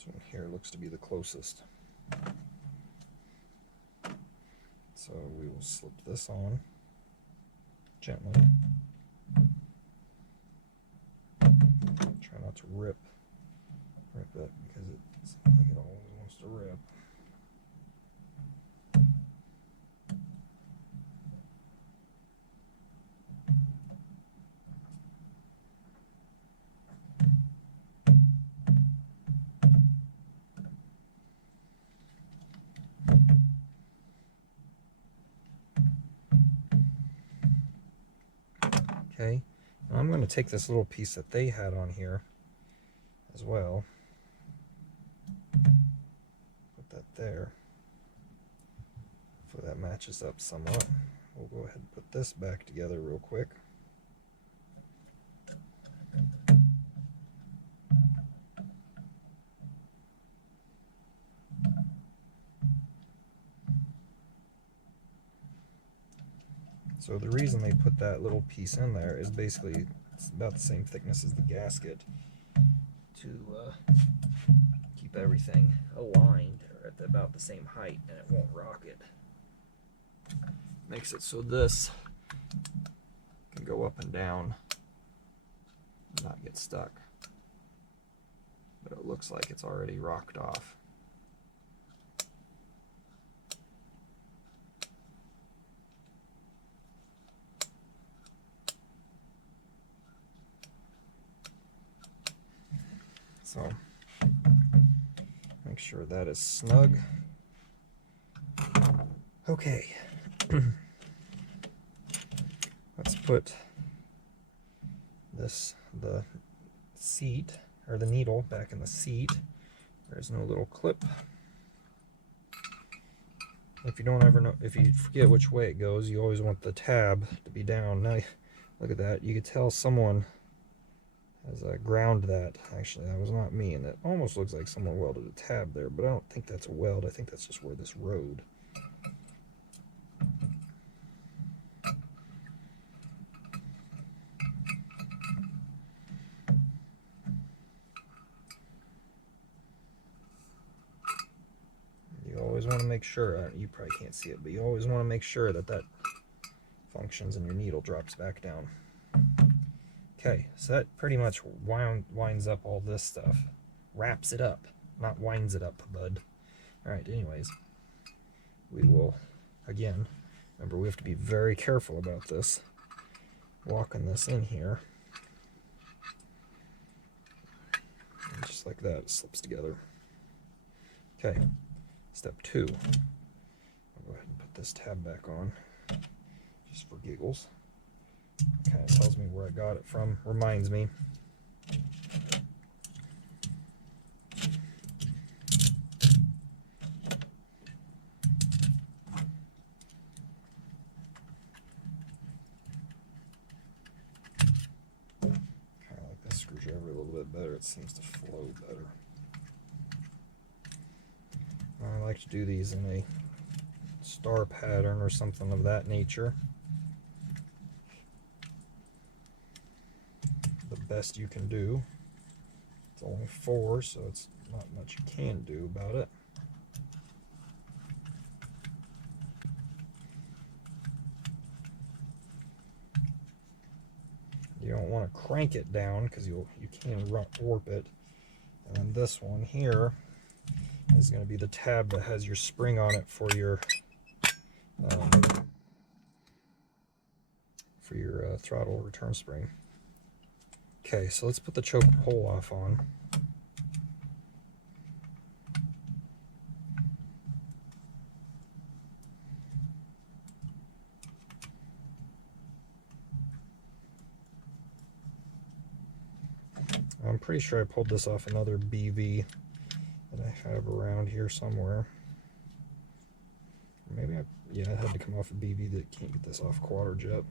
This one here looks to be the closest. So we will slip this on gently. Try not to rip it because it's like it always wants to rip. Okay, and I'm going to take this little piece that they had on here as well, put that there. Hopefully that matches up somewhat. We'll go ahead and put this back together real quick. So the reason they put that little piece in there is basically it's about the same thickness as the gasket to keep everything aligned or at about the same height, and it won't rock it. Makes it so this can go up and down and not get stuck. But it looks like it's already rocked off. So make sure that is snug. Okay. Let's put the seat or the needle back in the seat. There's no little clip. If you don't ever know, if you forget which way it goes, you always want the tab to be down. Now look at that. You could tell someone has ground that. Actually, that was not me, and it almost looks like someone welded a tab there, but I don't think that's a weld. I think that's just where this rode. You always want to make sure, you probably can't see it, but you always want to make sure that that functions and your needle drops back down. Okay, so that pretty much winds up all this stuff. Wraps it up, not winds it up, bud. Alright, anyways, we will, again, remember we have to be very careful about this. Walking this in here. And just like that, it slips together. Okay, step 2. I'll go ahead and put this tab back on, just for giggles. Kind of tells me where I got it from, reminds me. Kind of like this screwdriver a little bit better, it seems to flow better. I like to do these in a star pattern or something of that nature. The best you can do. It's only 4, so it's not much you can do about it. You don't want to crank it down because you can warp it. And then this one here is going to be the tab that has your spring on it for your throttle return spring. Okay, so let's put the choke pull off on. I'm pretty sure I pulled this off another BV that I have around here somewhere. Maybe yeah, it had to come off a BV that can't get this off Quadrajet.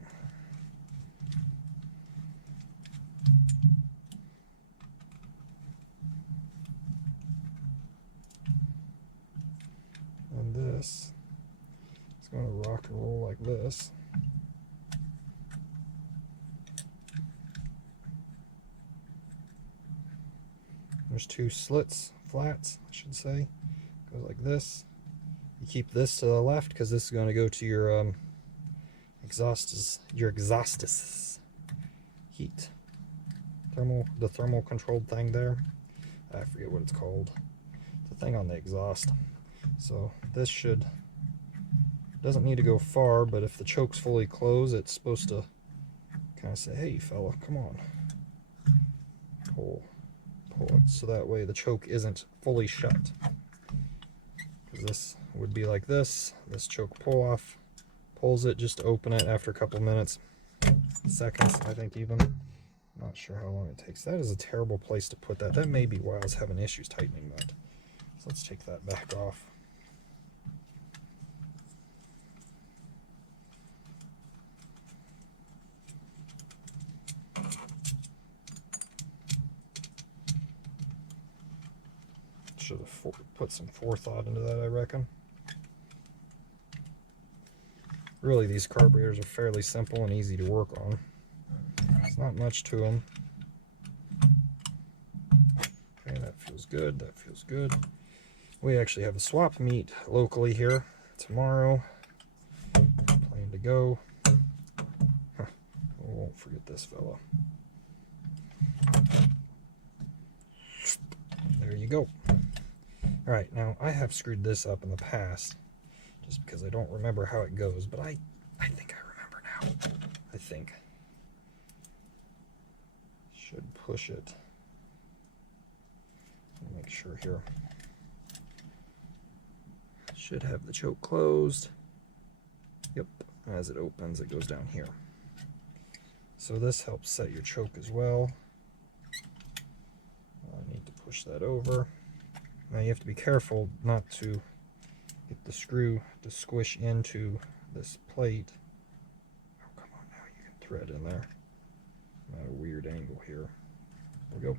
And this is going to rock and roll like this. There's 2 slits flats, I should say. Goes like this. You keep this to the left because this is going to go to your exhaust heat. The thermal controlled thing there. I forget what it's called. It's a thing on the exhaust. So this doesn't need to go far, but if the choke's fully closed, it's supposed to kind of say, hey fella, come on. Pull it so that way the choke isn't fully shut. Because this would be like this choke pull off, pulls it just to open it after a couple minutes, seconds, I think even. Not sure how long it takes. That is a terrible place to put that. That may be why I was having issues tightening that. So let's take that back off. Should have put some forethought into that, I reckon. Really, these carburetors are fairly simple and easy to work on. There's not much to them. Okay, that feels good. That feels good. We actually have a swap meet locally here tomorrow. Plan to go. Huh. We won't forget this fella. There you go. Alright, now I have screwed this up in the past just because I don't remember how it goes, but I think I remember now. I think. Should push it. Let me make sure here. Should have the choke closed. Yep, as it opens, it goes down here. So this helps set your choke as well. I need to push that over. Now you have to be careful not to get the screw to squish into this plate. Oh, come on now, you can thread in there. I'm at a weird angle here. There we go.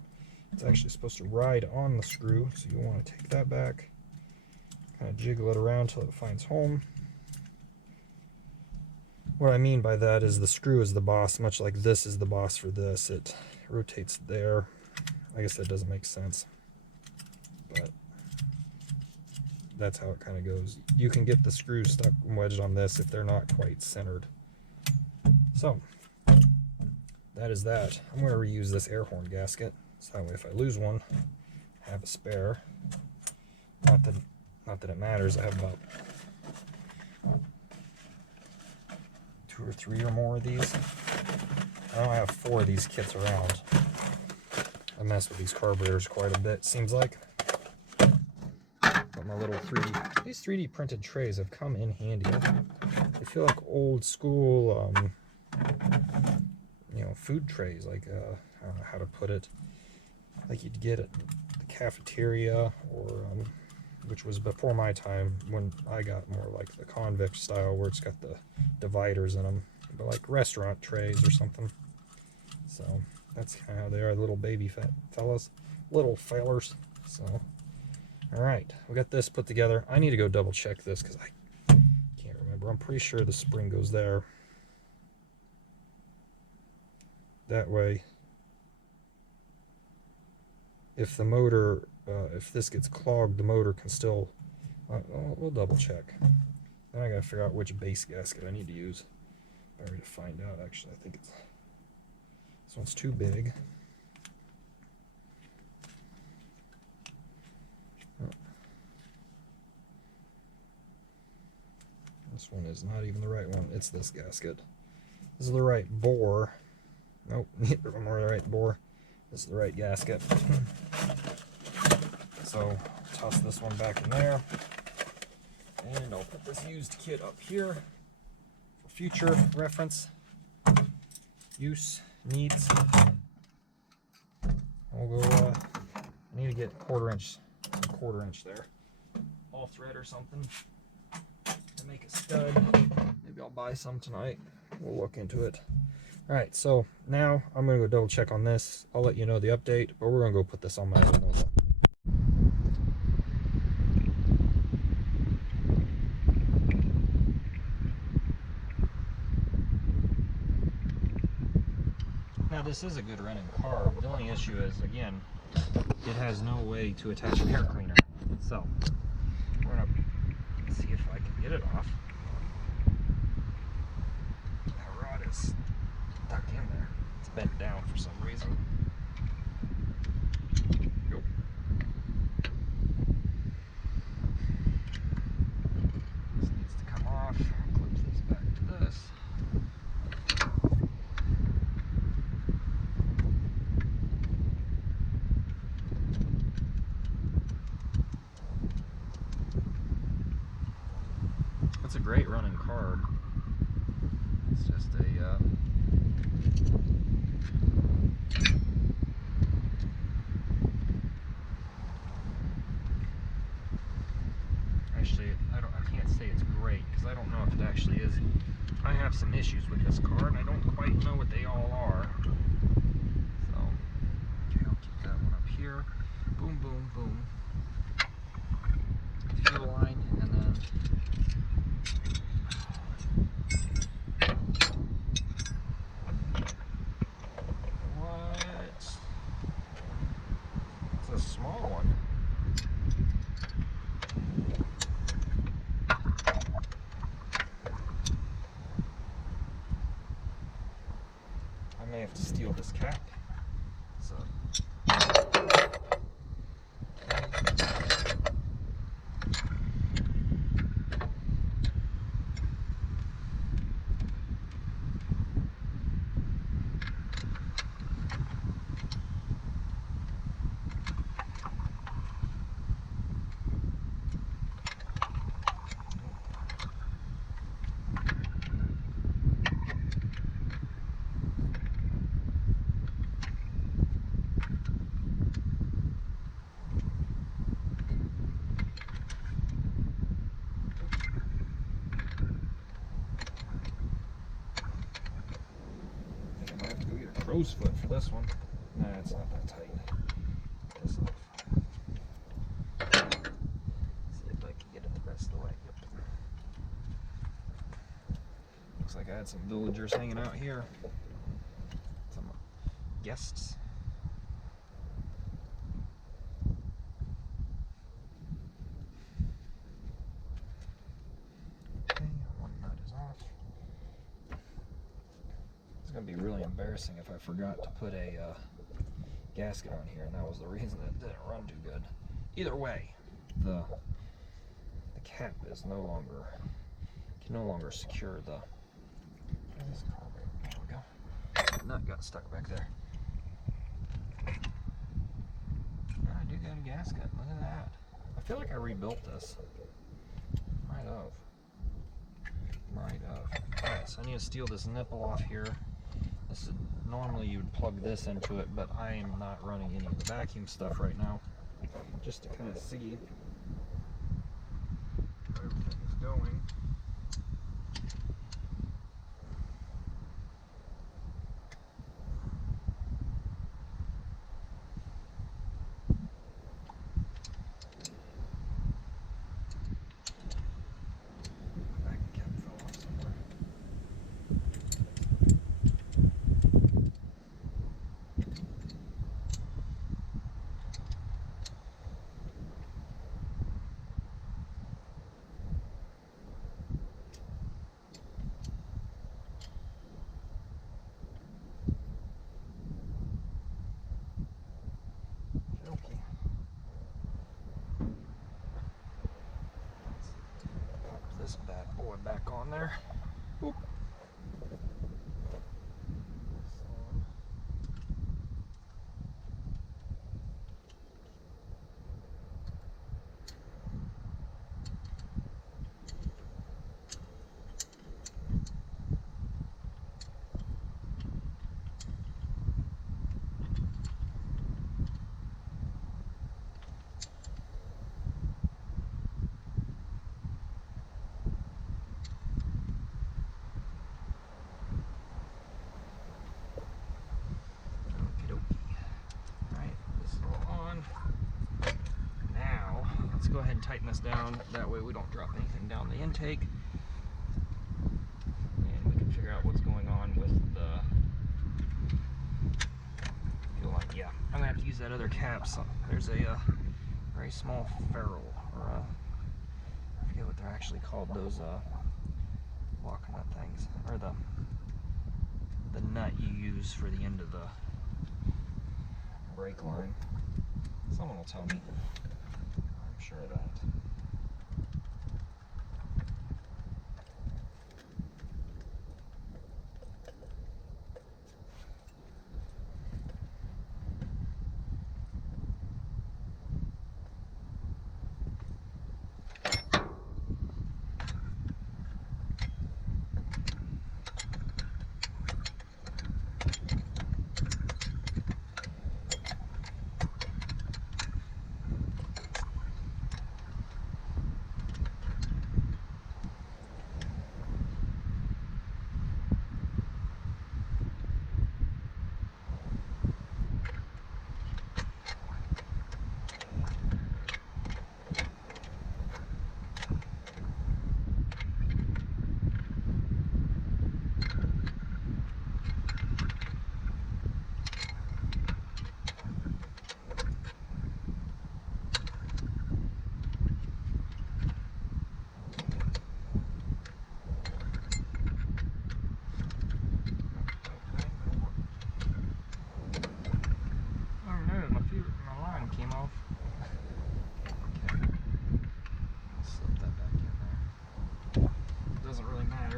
It's actually supposed to ride on the screw, so you want to take that back, kind of jiggle it around till it finds home. What I mean by that is the screw is the boss, much like this is the boss for this. It rotates there. I guess that doesn't make sense, but that's how it kind of goes. You can get the screws stuck and wedged on this if they're not quite centered. So that is that. I'm going to reuse this air horn gasket, so that way if I lose one, I have a spare. Not that it matters. I have about 2 or 3 or more of these. I don't have 4 of these kits around. I mess with these carburetors quite a bit, seems like. But my little 3D, these 3D printed trays have come in handy. They feel like old school, you know, food trays, like, I don't know how to put it, like you'd get at the cafeteria, or, which was before my time, when I got more like the convict style, where it's got the dividers in them, but like restaurant trays or something. So that's kind of how they are, little baby fat fellas, little fellers. So, all right, we got this put together. I need to go double check this because I can't remember. I'm pretty sure the spring goes there. That way, if the motor, if this gets clogged, the motor can still, we'll double check. Then I gotta figure out which base gasket I need to use. Better to find out, actually. I think it's, this one's too big. This one is not even the right one. It's this gasket. This is the right bore. Nope, neither of them are the right bore. This is the right gasket. So toss this one back in there, and I'll put this used kit up here for future reference, use, needs. We'll go, I need to get some quarter inch there, all thread or something to make a stud. Maybe I'll buy some tonight. We'll look into it. Alright, so now I'm going to go double check on this. I'll let you know the update, but we're going to go put this on my other nozzle. Now this is a good running car. The only issue is, again, it has no way to attach an air cleaner. So we're gonna see if I can get it off. That rod is stuck in there. It's bent down for some reason. Go. This needs to come off. Clip this back to this. It's a great running car. It's just a actually, I can't say it's great because I don't know if it actually is. I have some issues with this car and I don't quite know what they all are. So, okay, I'll keep that one up here. Boom, boom, boom. Fuel line, and then what? It's a small one. I may have to steal this cap. So. Crow's foot for this one. Nah, it's not that tight. Get this off. See if I can get it the rest of the way. Yep. Looks like I had some villagers hanging out here. Some guests. Okay, one nut is off. It's going to be really embarrassing if I forgot to put a gasket on here, and that was the reason that it didn't run too good. Either way, the cap is no longer, can no longer secure the, this carbon. There we go. The nut got stuck back there. I do got a gasket, look at that. I feel like I rebuilt this. Might have. Alright, so I need to steal this nipple off here. This is, normally you would plug this into it, but I am not running any of the vacuum stuff right now. Just to kind of see where everything's going. This bad boy back on there. Oop. Go ahead and tighten this down, that way we don't drop anything down the intake, and we can figure out what's going on with the fuel line Yeah, I'm gonna have to use that other cap. So there's a very small ferrule, or I forget what they're actually called. Those lock nut things, or the nut you use for the end of the brake line. Someone will tell me. I'm sure of that.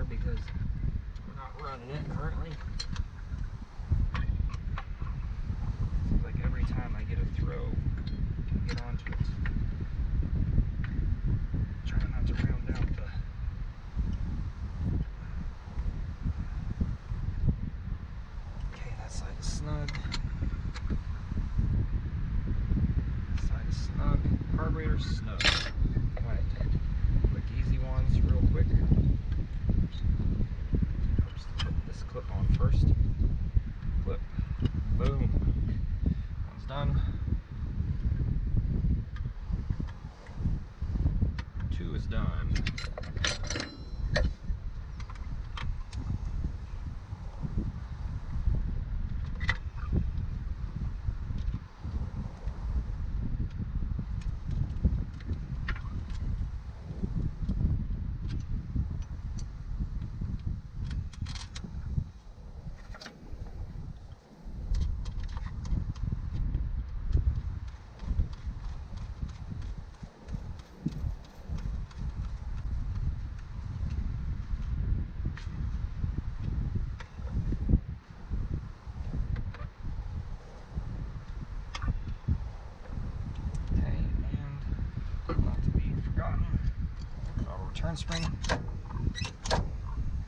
Because we're not running it currently. Seems like every time I get a throw, I get onto it. Trying not to round out the. Okay, that side is snug. That side is snug. Carburetor snug. Alright, quick easy ones, real quick. Clip on first. Clip. Boom. One's done. 2 is done. Turn spring,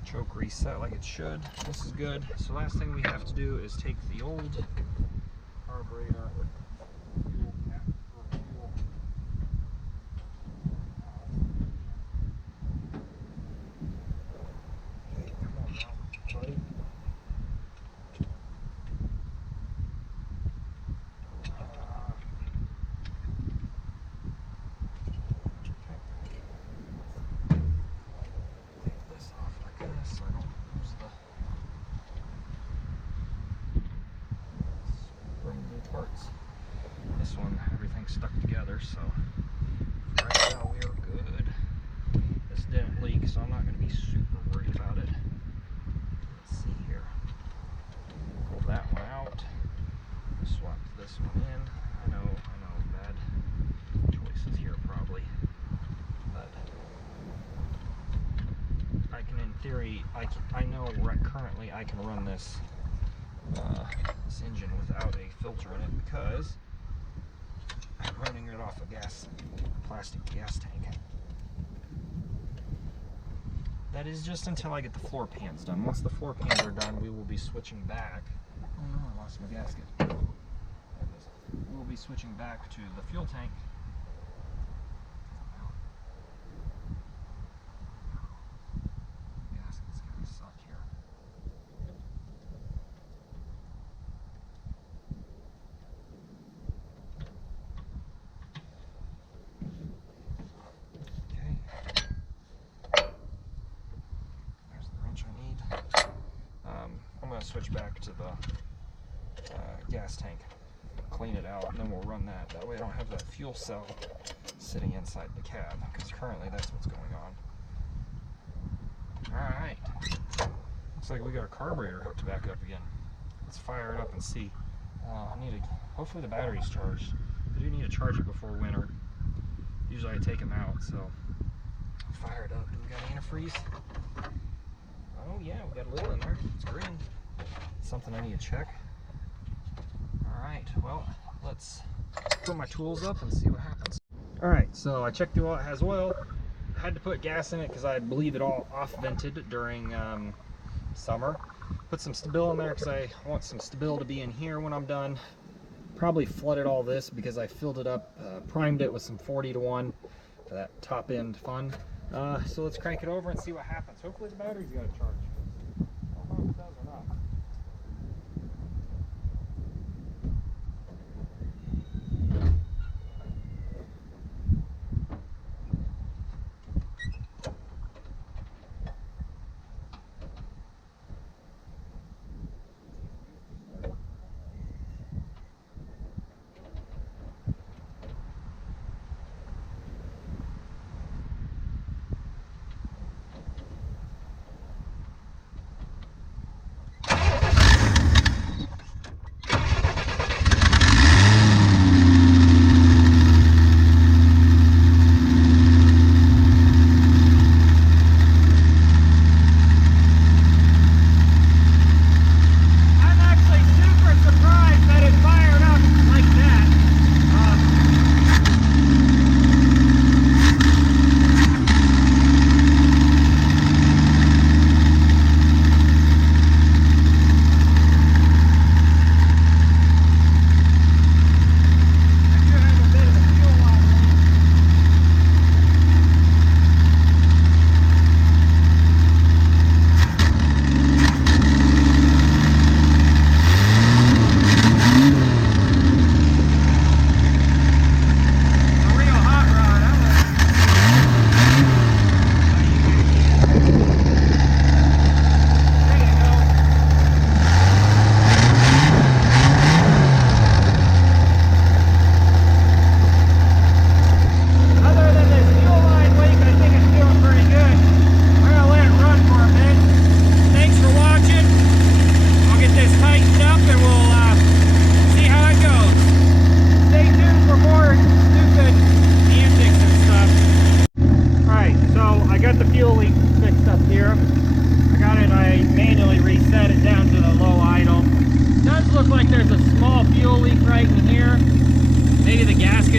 choke reset like it should. This is good. So last thing we have to do is take the old carburetor fuel cap for fuel. Okay, come on now, buddy. Parts. This one, everything's stuck together, so right now we are good. This didn't leak, so I'm not going to be super worried about it. Let's see here. Pull that one out. Swap this one in. I know, bad choices here probably, but I can, in theory, I know right currently I can run this engine without a filter in it because I'm running it off a plastic gas tank. That is just until I get the floor pans done. Once the floor pans are done, we will be switching back. Oh no, I lost my gasket. There it is. We will be switching back to the fuel tank. Gasket's gonna suck here. I'm going to switch back to the gas tank. clean it out, and then we'll run that. That way I don't have that fuel cell sitting inside the cab, because currently that's what's going on. Alright. Looks like we got our carburetor hooked back up again. Let's fire it up and see. Hopefully the battery's charged. I do need to charge it before winter. Usually I take them out, so fire it up. Do we got antifreeze? Oh yeah, we got a little in there. It's green. Something I need to check. Alright, well, let's put my tools up and see what happens. Alright, so I checked the oil. It has oil. I had to put gas in it because I believe it all off-vented during summer. Put some Stabil in there because I want some Stabil to be in here when I'm done. Probably flooded all this because I filled it up, primed it with some 40-to-1 for that top end fun. So let's crank it over and see what happens. Hopefully the battery's got a charge. I don't know if it does or not.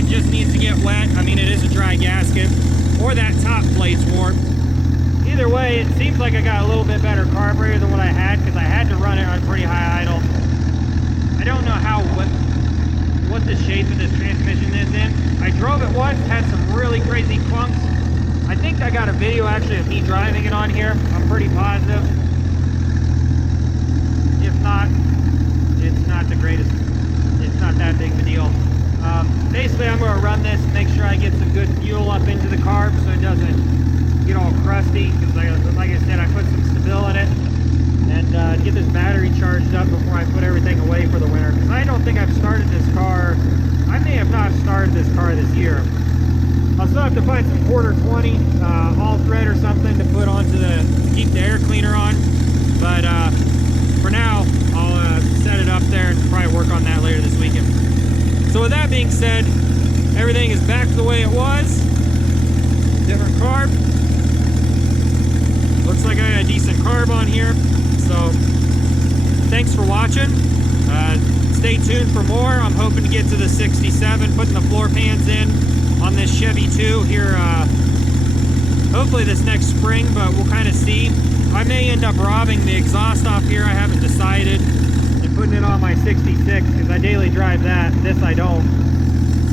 Just needs to get wet. I mean, it is a dry gasket, or that top plate's warm. Either way, it seems like I got a little bit better carburetor than what I had, because I had to run it on pretty high idle. I don't know what the shape of this transmission is in. I drove it once, had some really crazy clunks. I think I got a video actually of me driving it on here. I'm pretty positive. If not, it's not the greatest. It's not that big of a deal. Basically, I'm going to run this, make sure I get some good fuel up into the carb so it doesn't get all crusty, because like I said, I put some Stabil in it, and get this battery charged up before I put everything away for the winter, because I don't think I've started this car. I may have not started this car this year. I'll still have to find some quarter 20 all thread or something to put onto keep the air cleaner on, but for now I'll set it up there and probably work on that later this weekend. So with that being said, everything is back to the way it was. Different carb. Looks like I got a decent carb on here. So thanks for watching. Stay tuned for more. I'm hoping to get to the 67, putting the floor pans in on this Chevy 2 here, hopefully this next spring, but we'll kind of see. I may end up robbing the exhaust off here. I haven't decided. Putting it on my 66 because I daily drive that. This I don't.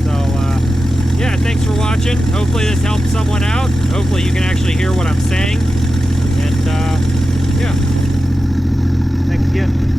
So yeah, thanks for watching. Hopefully this helped someone out. Hopefully you can actually hear what I'm saying. And yeah, thanks again.